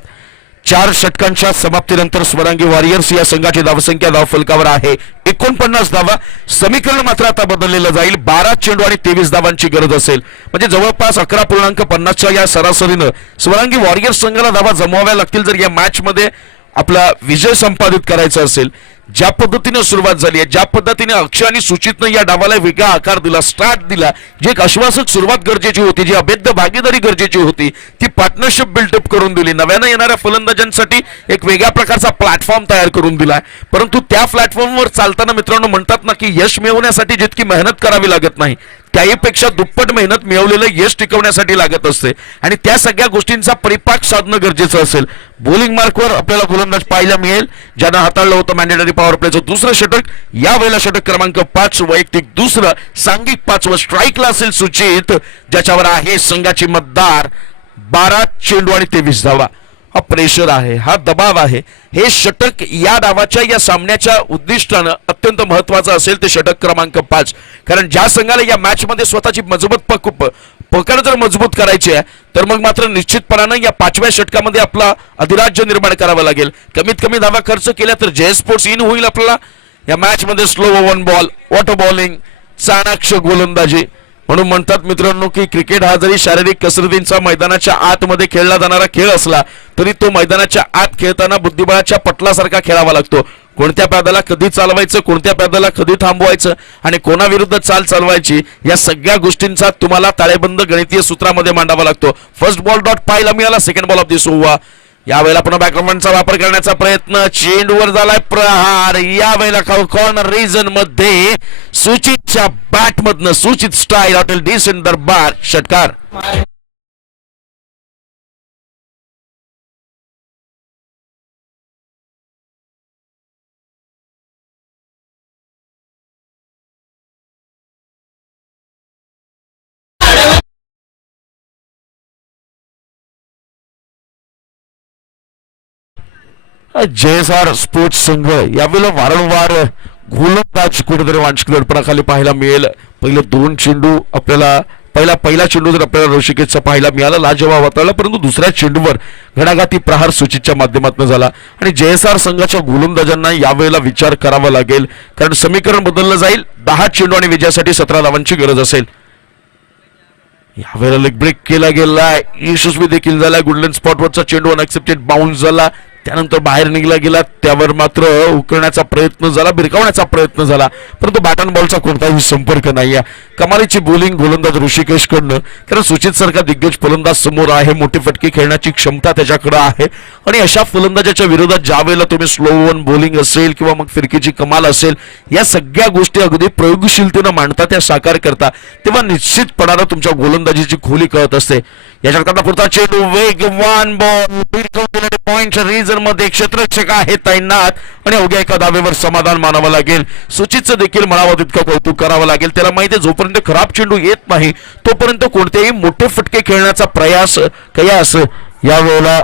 4 षटकांच्या समाप्तीनंतर स्वरांगी वॉरियर्स या संघाची धावसंख्या धाव फलकावर आहे 49 धावा. समीकरण मात्र आता बदललेलं जाईल. 12 चेंडू आणि 23 धावांची गरज असेल, म्हणजे जवळपास 11.50च्या या सरासरीनं स्वरांगी वॉरियर्स संघाला धावा जमवाव्या लागतील जर या मॅच मध्ये आपला विजय संपादित करायचा असेल. ज्या पद्धतीने सुरुवात झाली आहे, ज्या पद्धतीने अक्षय आणि सुचितनं या डावाला वेगळा आकार दिला, स्टार्ट दिला, जी एक आश्वासक सुरुवात गरजेची होती, जी अभेद्य भागीदारी गरजेची होती, ती पार्टनरशिप बिल्डअप करून दिली. नव्यानं येणाऱ्या फलंदाजांसाठी एक वेगळ्या प्रकारचा प्लॅटफॉर्म तयार करून दिलाय. परंतु त्या प्लॅटफॉर्मवर चालताना मित्रांनो म्हणतात ना की यश मिळवण्यासाठी जितकी मेहनत करावी लागत नाही त्याहीपेक्षा दुप्पट मेहनत मिळवलेलं यश टिकवण्यासाठी लागत असते आणि त्या सगळ्या गोष्टींचा परिपाक साधणं गरजेचं असेल. बॉलिंग मार्कवर आपल्याला गोलंदाज पाहायला मिळेल ज्यानं हाताळलं होतं मॅन्डेटरी पॉवर प्लेचं दुसरं षटक. यावेळेला षटक क्रमांक 5 वैयक्तिक दुसरं, सांघिक 5वं स्ट्राईकला असेल सुचित ज्याच्यावर आहे संघाची मतदार. 12 चेंडू आणि 23 धावा. हा प्रेशर आहे, हा दबाव आहे. हे षटक या डावाच्या या सामन्याच्या उद्दिष्टानं अत्यंत महत्वाचं असेल ते षटक क्रमांक 5. कारण ज्या संघाला या मॅच मध्ये स्वतःची मजबूत पकड जर मजबूत करायची आहे तर मग मात्र निश्चितपणानं या 5व्या षटकामध्ये आपला अधिराज्य निर्माण करावं लागेल. कमीत कमी धावा खर्च केल्या तर जय स्पोर्ट्स इन होईल आपल्याला या मॅच मध्ये. Slow one ball, water bowling, चाणाक्ष गोलंदाजी. म्हणून म्हणतात मित्रांनो की क्रिकेट हा जरी शारीरिक कसरतींचा मैदानाच्या आतमध्ये खेळला जाणारा खेळ असला तरी तो मैदानाच्या आत खेळताना बुद्धिबळाच्या पटलासारखा खेळावा लागतो. कोणत्या पॅदाला कधी चालवायचं, कोणत्या पॅदाला कधी थांबवायचं आणि कोणाविरुद्ध चाल चालवायची या सगळ्या गोष्टींचा तुम्हाला ताळेबंद गणितीय सूत्रामध्ये मांडावा लागतो. फर्स्ट बॉल डॉट पाहायला मिळाला. Second ball of this over. यावेळेला पुन्हा बॅकवर्डचा वापर करण्याचा प्रयत्न. चेंडूवर झालाय प्रहार. यावेळेला कॉर्नर रिजन मध्ये सुचितच्या बॅट मधनं सुचित स्टाईल हॉटेल डिसेंट दरबार षटकार. JSR स्पोर्ट्स संघ यावेळेला वारंवार गोलंदाज कुठेतरी वांशिक दडपणाखाली पाहायला मिळेल. पहिले 2 चेंडू आपल्याला पहिला चेंडू जर आपल्याला ऋषिकेशचा पाहायला मिळाला लाजवाब हाताळला, परंतु दुसऱ्या चेंडूवर घणाघाती प्रहार सुचितच्या माध्यमातून झाला आणि JSR संघाच्या गोलंदाजांना यावेळेला विचार करावा लागेल कारण समीकरण बदललं जाईल. 10 चेंडू आणि विजयासाठी 17 धावांची गरज असेल. यावेळेला लेग ब्रेक केला गेलाय, यशस्वी देखील झाला. गुडलँड स्पॉटवरचा चेंडू अनएक्सेप्टेड बाउन्स झाला, त्यानंतर बाहेर निघला गेला, त्यावर मात्र उकळण्याचा प्रयत्न झाला, भिरकावण्याचा प्रयत्न झाला, परंतु बॅट अँड बॉलचा कोणताही संपर्क नाही. कमालीची बॉलिंग गोलंदाज ऋषिकेश कडनं, कारण सुचित सारखा दिग्गज फलंदाज समोर आहे, मोठी फटके खेळण्याची क्षमता त्याच्याकडे आहे आणि अशा फलंदाजाच्या विरोधात ज्या वेळेला तुम्ही स्लो वन बॉलिंग असेल किंवा मग फिरकीची कमाल असेल या सगळ्या गोष्टी अगदी प्रयोगशीलतेनं मांडता त्या साकार करता तेव्हा निश्चितपणानं तुमच्या गोलंदाजीची खोली कळत असते. याच्याकरता पुढचा चेंडू वेगवान बॉल पॉइंट रीजन मध्ये क्षेत्ररक्षक आहे तैनात आणि अवघ्या एका धावेवर समाधान मानावं लागेल. सुचितचं देखील म्हणावं तितकं कौतुक करावं लागेल. त्याला माहिती आहे जोपर्यंत खराब चेंडू येत नाही तोपर्यंत कोणतेही मोठे फटके खेळण्याचा कयास यावेळेला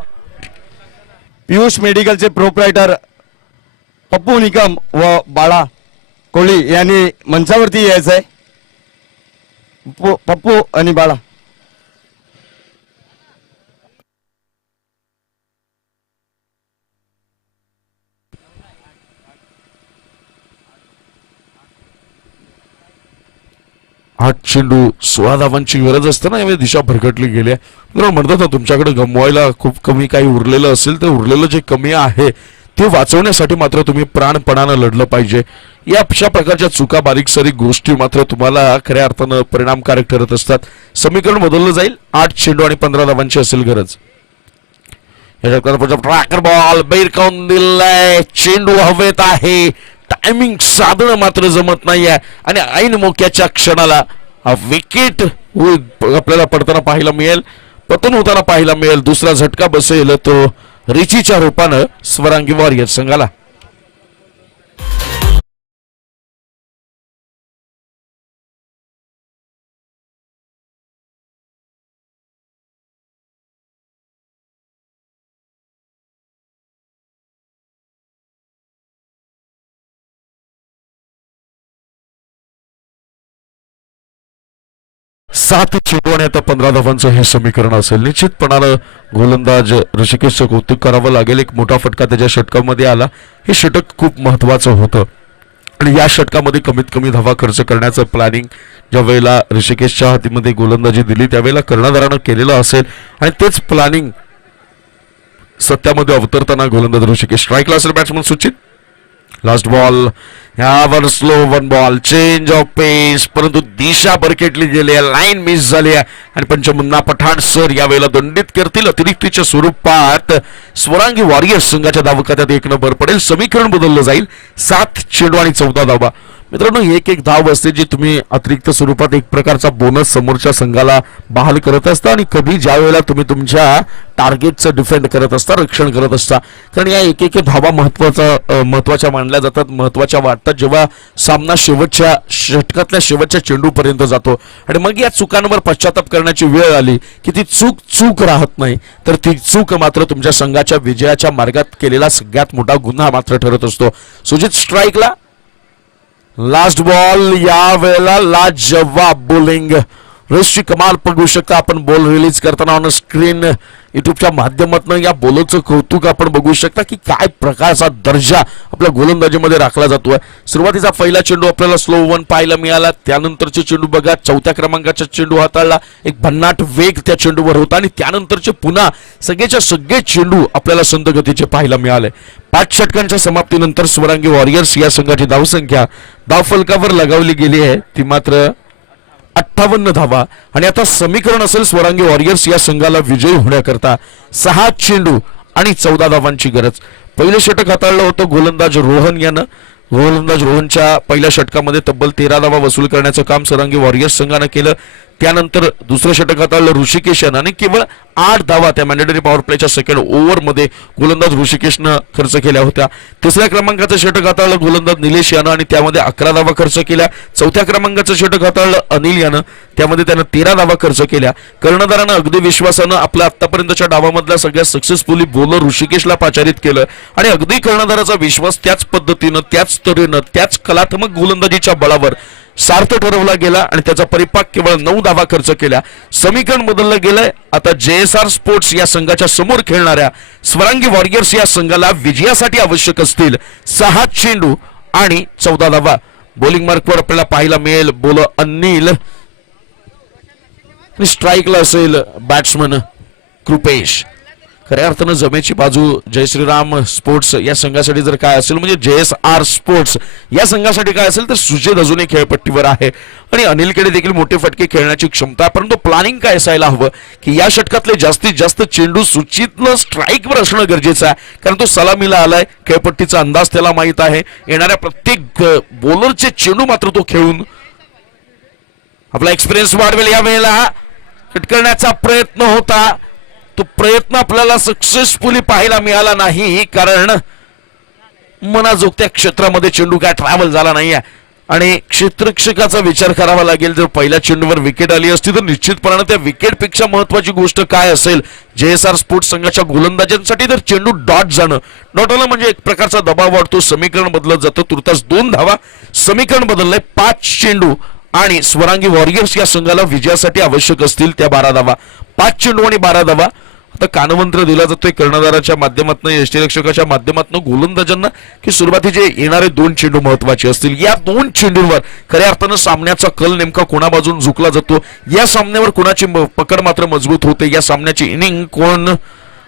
पियुष मेडिकलचे प्रोप्रायटर पप्पू निकम व बाळा कोळी यांनी मंचावरती यायचं आहे. पप्पू आणि बाळा. 8 चेंडू 16 धावांची गरज असते ना, यावेळी दिशा भरकटली गेली आहे. म्हणतात ना, तुमच्याकडे गमवायला खूप कमी काही उरलेलं असेल तर उरलेलं जे कमी आहे ते वाचवण्यासाठी मात्र तुम्ही प्राणपणानं लढलं पाहिजे. या अशा प्रकारच्या चुका, बारीक सारीक गोष्टी मात्र तुम्हाला खऱ्या अर्थानं परिणामकारक ठरत असतात. समीकरण बदललं जाईल. 8 चेंडू आणि 15 धावांची असेल गरज. ट्रॅकर बॉल बैरकावून दिलाय, चेंडू हवेत आहे, टायमिंग साधणं मात्र जमत नाहीये आणि ऐन मोक्याच्या क्षणाला हा विकेट आपल्याला पडताना पाहायला मिळेल, पतन होताना पाहायला मिळेल. दुसरा झटका बसेल तो रिचीच्या रूपानं स्वरांगी वॉरियर संघाला. सात चेंडू आणि आता 15 धावांचं हे समीकरण असेल. निश्चितपणानं गोलंदाज ऋषिकेशचं कौतुक करावं लागेल. एक मोठा फटका त्याच्या षटकामध्ये आला. हे षटक खूप महत्वाचं होतं आणि या षटकामध्ये कमीत कमी धावा खर्च करण्याचं प्लॅनिंग ज्या वेळेला ऋषिकेशच्या हातीमध्ये गोलंदाजी दिली त्यावेळेला कर्णधारानं केलेलं असेल आणि तेच प्लॅनिंग सत्यामध्ये अवतरताना गोलंदाज ऋषिकेश स्ट्राईकला असेल. बॅट्समन सुचित. लास्ट बॉल, ह्यावर slow one ball, change of pace, परंतु दिशा भरकेटली गेली आहे, लाईन मिस झाली आहे आणि पंच मुन्ना पठाण सर यावेळेला दंडित करतील. अतिरिक्तीच्या स्वरूपात स्वरांगी वॉरियर्स संघाच्या धावखात्यात 1 भर पडेल. समीकरण बदललं जाईल. 7 चेंडू आणि 14 धावा. मित्रांनो, एक धाव असते जी तुम्ही अतिरिक्त स्वरूपात एक प्रकारचा बोनस समोरच्या संघाला बहाल करत असता आणि कधी ज्या वेळेला तुम्ही तुमच्या टार्गेटचं डिफेंड करत असता, रक्षण करत असता. कारण या एक धावा महत्वाच्या मानल्या जातात, महत्वाच्या वाटतात जेव्हा सामना शेवटच्या षटकातल्या शेवटच्या चेंडूपर्यंत जातो आणि मग या चुकांवर पश्चाताप करण्याची वेळ आली की ती चूक राहत नाही, तर ती चूक मात्र तुमच्या संघाच्या विजयाच्या मार्गात केलेला सगळ्यात मोठा गुन्हा मात्र ठरत असतो. सुजित स्ट्राईकला. लास्ट बॉल, या वेळेला लाजवाब बॉलिंग. रेसची कमाल बघू शकता आपण बॉल रिलीज करताना ऑन स्क्रीन युट्यूबच्या माध्यमातून. या बॉलरचं कौतुक आपण बघू शकता की काय प्रकारचा दर्जा आपल्या गोलंदाजीमध्ये राखला जातोय. सुरुवातीचा पहिला चेंडू आपल्याला स्लो वन पाहायला मिळाला. त्यानंतरचे चेंडू बघा, 4थ्या क्रमांकाचा चेंडू हाताळला, एक भन्नाट वेग त्या चेंडूवर होता आणि त्यानंतरचे पुन्हा सगळेच्या सगळे चेंडू आपल्याला संथ गतीचे पाहायला मिळाले. 5 षटकांच्या समाप्तीनंतर स्वरांगी वॉरियर्स या संघाची धावसंख्या धावफलकावर लगावली गेली आहे ती मात्र 58 धावा आणि आता समीकरण असेल स्वरांगी वॉरियर्स या संघाला विजयी होण्याकरता 6 चेंडू आणि 14 धावांची गरज. पहिले षटक हाताळलं होतं गोलंदाज रोहन यानं. गोलंदाज रोहनच्या पहिल्या षटकामध्ये तब्बल 13 धावा वसूल करण्याचं काम स्वरांगी वॉरियर्स संघानं केलं. त्यानंतर दुसरं षटक हाताळलं ऋषिकेश यानं आणि केवळ 8 धावा त्या मॅन्डेटरी पॉवर प्लेच्या सेकंड ओव्हरमध्ये गोलंदाज ऋषिकेशनं खर्च केल्या होत्या. तिसऱ्या क्रमांकाचं षटक हाताळलं गोलंदाज निलेश यानं आणि त्यामध्ये 11 धावा खर्च केल्या. 4थ्या क्रमांकाचं षटक हाताळलं अनिल यानं, त्यामध्ये त्यानं 13 धावा खर्च केल्या. कर्णधारानं अगदी विश्वासानं आपल्या आतापर्यंतच्या डावामधल्या सगळ्यात सक्सेसफुली बॉलर ऋषिकेशला पाचारित केलं आणि अगदी कर्णधाराचा विश्वास त्याच पद्धतीनं, त्याच तऱ्हेनं, त्याच कलात्मक गोलंदाजीच्या बळावर सार्थ ठरवला गेला आणि त्याचा परिपाक केवळ 9 धावा खर्च केल्या. समीकरण बदललं गेलंय. आता JSR स्पोर्ट्स या संघाच्या समोर खेळणाऱ्या स्वरांगी वॉरियर्स या संघाला विजयासाठी आवश्यक असतील 6 चेंडू आणि 14 धावा. बॉलिंग मार्कवर आपल्याला पाहायला मिळेल बॉलर अनिल. स्ट्राईकला असेल बॅट्समन कृपेश. खऱ्या अर्थानं जमेची बाजू जय श्रीराम स्पोर्ट्स या संघासाठी जर काय असेल म्हणजे JSR स्पोर्ट्स या संघासाठी काय असेल तर सुजित अजूनही खेळपट्टीवर आहे आणि अनिलकडे देखील मोठे फटके खेळण्याची क्षमता. परंतु प्लॅनिंग काय असायला हवं की या षटकातले जास्तीत जास्त चेंडू सुचितनं स्ट्राईकवर असणं गरजेचं आहे, कारण तो सलामीला आलाय. खेळपट्टीचा अंदाज त्याला माहित आहे. येणाऱ्या प्रत्येक बॉलरचे चेंडू मात्र तो खेळून आपला एक्सपिरियन्स वाढवेल. या वेळेला खटकण्याचा प्रयत्न होता, तो प्रयत्न आपल्याला सक्सेसफुली पाहायला मिळाला नाही, कारण मनाजोगत्या क्षेत्रामध्ये चेंडू काय ट्रॅव्हल झाला नाहीये आणि क्षेत्ररक्षकाचा विचार करावा लागेल. जर पहिल्या चेंडूवर विकेट आली असती तर निश्चितपणाने त्या विकेटपेक्षा महत्वाची गोष्ट काय असेल JSR स्पोर्ट्स संघाच्या गोलंदाजांसाठी तर चेंडू डॉट जाणं. डॉट आलं म्हणजे एक प्रकारचा दबाव वाढतो, समीकरण बदलत जातं. तुर्तास 2 धावा. समीकरण बदललंय. 5 चेंडू आणि स्वरांगी वॉरियर्स या संघाला विजयासाठी आवश्यक असतील त्या 12 धावा. 5 चेंडू आणि 12 धावा. आता कानमंत्र दिला जातोय कर्णधाराच्या माध्यमातून, यष्टीरक्षकाच्या माध्यमातून गोलंदाजांना की सुरुवातीचे येणारे 2 चेंडू महत्वाचे असतील. या 2 चेंडूंवर खऱ्या अर्थानं सामन्याचा कल नेमका कोणा बाजून झुकला जातो, या सामन्यावर कोणाची पकड मात्र मजबूत होते, या सामन्याची इनिंग कोण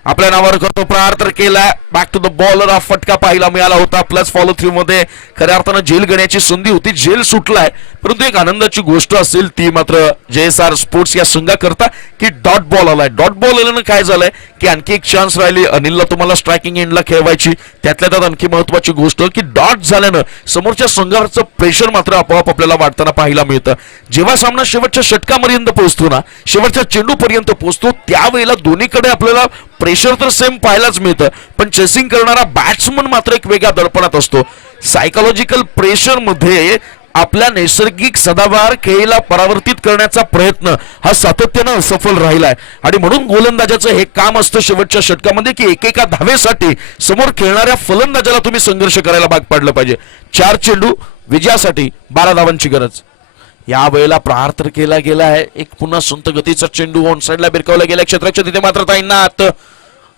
आपल्या नावावर करतो. प्रहार तर केला, बॅक टू द बॉलर हा फटका पाहायला मिळाला होता. प्लस फॉलो थ्रू मध्ये खऱ्या अर्थानं जेल घेण्याची संधी होती, जेल सुटलाय. परंतु एक आनंदाची गोष्ट असेल ती मात्र JSR स्पोर्ट्स या संघाकरता की डॉट बॉल आलाय. डॉट बॉल आल्यानं काय झालंय की आणखी एक चान्स राहिली अनिलला तुम्हाला स्ट्रायकिंग एंडला खेळवायची. त्यातल्या त्यात आणखी महत्वाची गोष्ट की डॉट झाल्यानं समोरच्या संघावरचं प्रेशर मात्र आपोआप आपल्याला वाढताना पाहायला मिळतं. जेव्हा सामना शेवटच्या षटकापर्यंत पोहोचतो ना, शेवटच्या चेंडूपर्यंत पोहोचतो, त्यावेळेला दोन्हीकडे आपल्याला प्रेशर तर सेम पाहायलाच मिळतं, पण चेसिंग करणारा बॅट्समन मात्र एक वेगळ्या दडपणात असतो. सायकोलॉजिकल प्रेशर मध्ये आपल्या नैसर्गिक सदाबहार खेळीला परावर्तित करण्याचा प्रयत्न हा सातत्यानं असफल राहिलाय. आणि म्हणून गोलंदाजाचं हे काम असतं शेवटच्या षटकामध्ये की एकेका धावेसाठी समोर खेळणाऱ्या फलंदाजाला तुम्ही संघर्ष करायला भाग पाडलं पाहिजे. 4 चेंडू विजयासाठी 12 धावांची गरज. या वेळेला प्रहार तर केला गेला आहे, एक पुन्हा संत गतीचा चेंडू ऑन साइडला भिरकावला गेला क्षेत्राच्या तिथे मात्र ताईंनात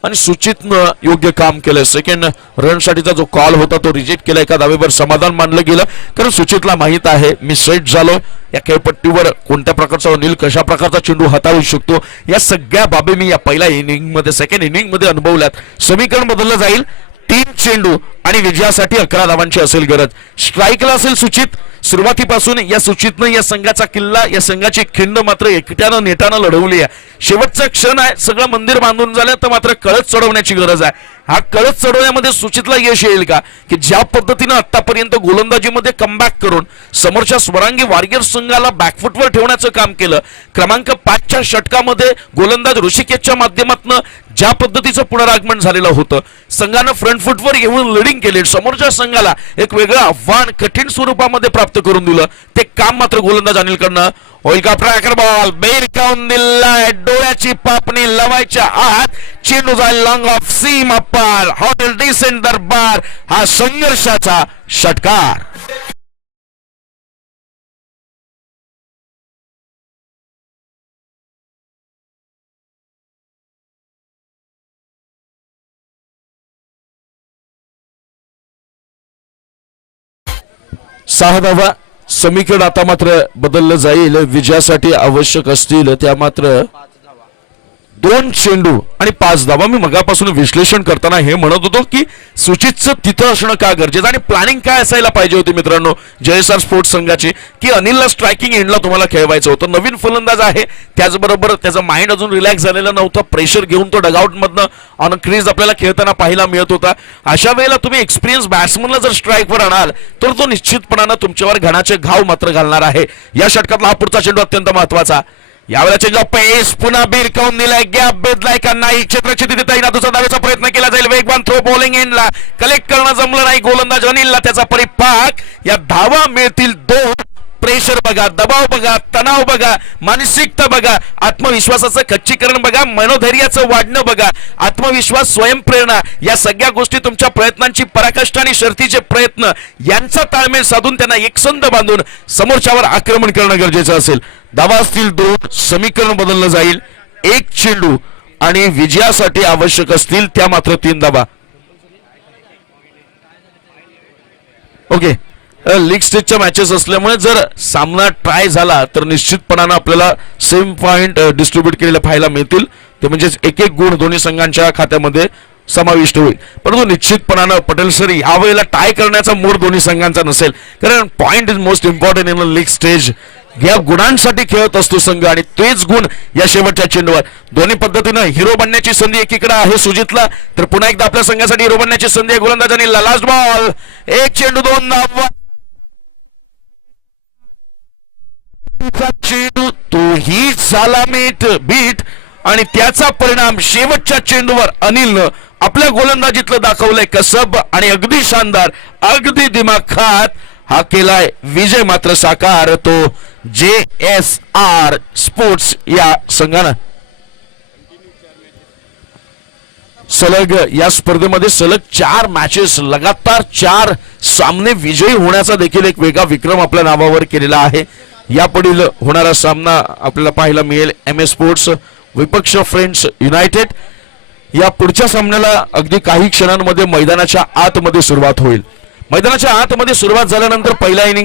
आणि सूचितनं योग्य काम केलं. सेकंड रनसाठीचा जो कॉल होता तो रिजेक्ट केला, एका धावेवर समाधान मानलं गेलं, कारण सुचितला माहित आहे मी सेट झालो, या खेळपट्टीवर कोणत्या प्रकारचा अनिल कशा प्रकारचा चेंडू हाताळू शकतो, या सगळ्या बाबी मी या पहिल्या इनिंग मध्ये सेकंड इनिंग मध्ये अनुभवल्यात. समीकरण बदललं जाईल, 3 चेंडू आणि विजयासाठी 11 धावांची असेल गरज. स्ट्राईकला असेल सुचित. सुरुवातीपासून या सुचितनं या संघाचा किल्ला, या संघाची खिंड मात्र एकट्यानं नेटानं लढवली आहे. शेवटचा क्षण आहे, सगळं मंदिर बांधून झालं तर मात्र कळस चढवण्याची गरज आहे. हा कळस चढवण्यामध्ये सुचितला यश येईल का की ज्या पद्धतीनं आतापर्यंत गोलंदाजीमध्ये कमबॅक करून समोरच्या स्वरांगी वॉरियर संघाला बॅकफुटवर ठेवण्याचं काम केलं. क्रमांक 5च्या षटकामध्ये गोलंदाज ऋषिकेशच्या माध्यमातून ज्या पद्धतीचं पुनरागमन झालेलं होतं, संघानं फ्रंट फुटवर येऊन लिडिंग केली, समोरच्या संघाला एक वेगळं आव्हान कठीण स्वरूपामध्ये प्राप्त करून दिलं. ते काम मात्र गोलंदाज अनिलकडनं होईल का. ट्रॅकर बॉल बेरकावून दिलाय, डोळ्याची पापणी लवायच्या आत चेंडू जाईल लॉंग ऑफ सीम अप्पार हॉटेल डिसेंट दरबार. हा संघर्षाचा षटकार. सहा धावा. समीकरण आता मात्र बदललं जाईल. विजयासाठी आवश्यक असतील त्या मात्र 2 चेंडू आणि 5 धावा. मी मगापासून विश्लेषण करताना हे म्हणत होतो की सुचितचं तिथं असणं का गरजेचं आणि प्लॅनिंग काय असायला पाहिजे होती मित्रांनो JSR स्पोर्ट्स संघाची की अनिलला स्ट्रायकिंग एंडला तुम्हाला खेळवायचं होतं. नवीन फलंदाज आहे, त्याचबरोबर त्याचं माइंड अजून रिलॅक्स झालेलं नव्हतं. प्रेशर घेऊन तो डगआउट मधनं ऑन क्रीज आपल्याला खेळताना पाहायला मिळत होता. अशा वेळेला तुम्ही एक्सपिरियन्स बॅट्समनला जर स्ट्राईकवर आणाल तर तो निश्चितपणानं तुमच्यावर घणाचे घाव मात्र घालणार आहे. या षटकातला हा पुढचा चेंडू अत्यंत महत्वाचा. यावेळेला चेंज ऑफ पेस पुन्हा बिरकावून दिलाय, गॅप बेदलाय का नाही, क्षेत्राची तिथे तैनातूचा धावेचा प्रयत्न केला जाईल. वेगवान थ्रो बॉलिंग एंडला कलेक्ट करणं जमलं नाही गोलंदाज अनिलला, त्याचा परिपाक. या धावा मिळतील 2. प्रेशर बघा, दबाव बघा, तणाव बघा, मानसिकता बघा, आत्मविश्वासाचं खच्चीकरण बघा, मनोधैर्याचं वाढणं बघा, आत्मविश्वास, स्वयंप्रेरणा, या सगळ्या गोष्टी तुमच्या प्रयत्नांची पराकाष्ठ आणि शर्तीचे प्रयत्न यांचा ताळमेळ साधून त्यांना एकसंध बांधून समोरच्यावर आक्रमण करणं गरजेचं असेल. धावा असतील 2. समीकरण बदललं जाईल. 1 चेंडू आणि विजयासाठी आवश्यक असतील त्या मात्र 3 धावा. ओके, लीग स्टेजच्या मॅचेस असल्यामुळे जर सामना ट्राय झाला तर निश्चितपणानं आपल्याला सेम पॉइंट डिस्ट्रीब्यूट केलेले पाहायला मिळतील. ते म्हणजेच 1-1 गुण दोन्ही संघांच्या खात्यामध्ये समाविष्ट होईल. परंतु निश्चितपणानं पटेल सर ह्या वेळेला टाय करण्याचा मूड दोन्ही संघांचा नसेल, कारण point is most important in a league stage. या गुणांसाठी खेळत असतो संघ आणि तेच गुण या शेवटच्या चेंडूवर. दोन्ही पद्धतीनं हिरो बनण्याची संधी एकीकडे आहे सुजितला, तर पुन्हा एकदा आपल्या संघासाठी हिरो बनण्याची संधी आहे गोलंदाजांनी. लास्ट बॉल, 1 चेंडू 2 धावा. चेंडू तोही झाला बीट आणि त्याचा परिणाम शेवटच्या चेंडूवर अनिलनं आपल्या गोलंदाजीतलं दाखवलंय कसब आणि अगदी शानदार, अगदी दिमाखात हा केलाय विजय मात्र साकार तो JSR स्पोर्ट्स या संघानं. सलग या स्पर्धेमध्ये सलग 4 मॅचेस लगातार 4 सामने विजयी होण्याचा देखील एक वेगळा विक्रम आपल्या नावावर केलेला आहे. यापुढील होणारा सामना आपल्याला पाहायला मिळेल MS स्पोर्ट्स विपक्ष फ्रेंड्स युनायटेड. या पुढच्या सामन्याला अगदी काही क्षणांमध्ये मैदानाच्या आतमध्ये सुरुवात होईल. मैदानाच्या आतमध्ये सुरुवात झाल्यानंतर पहिल्या इनिंग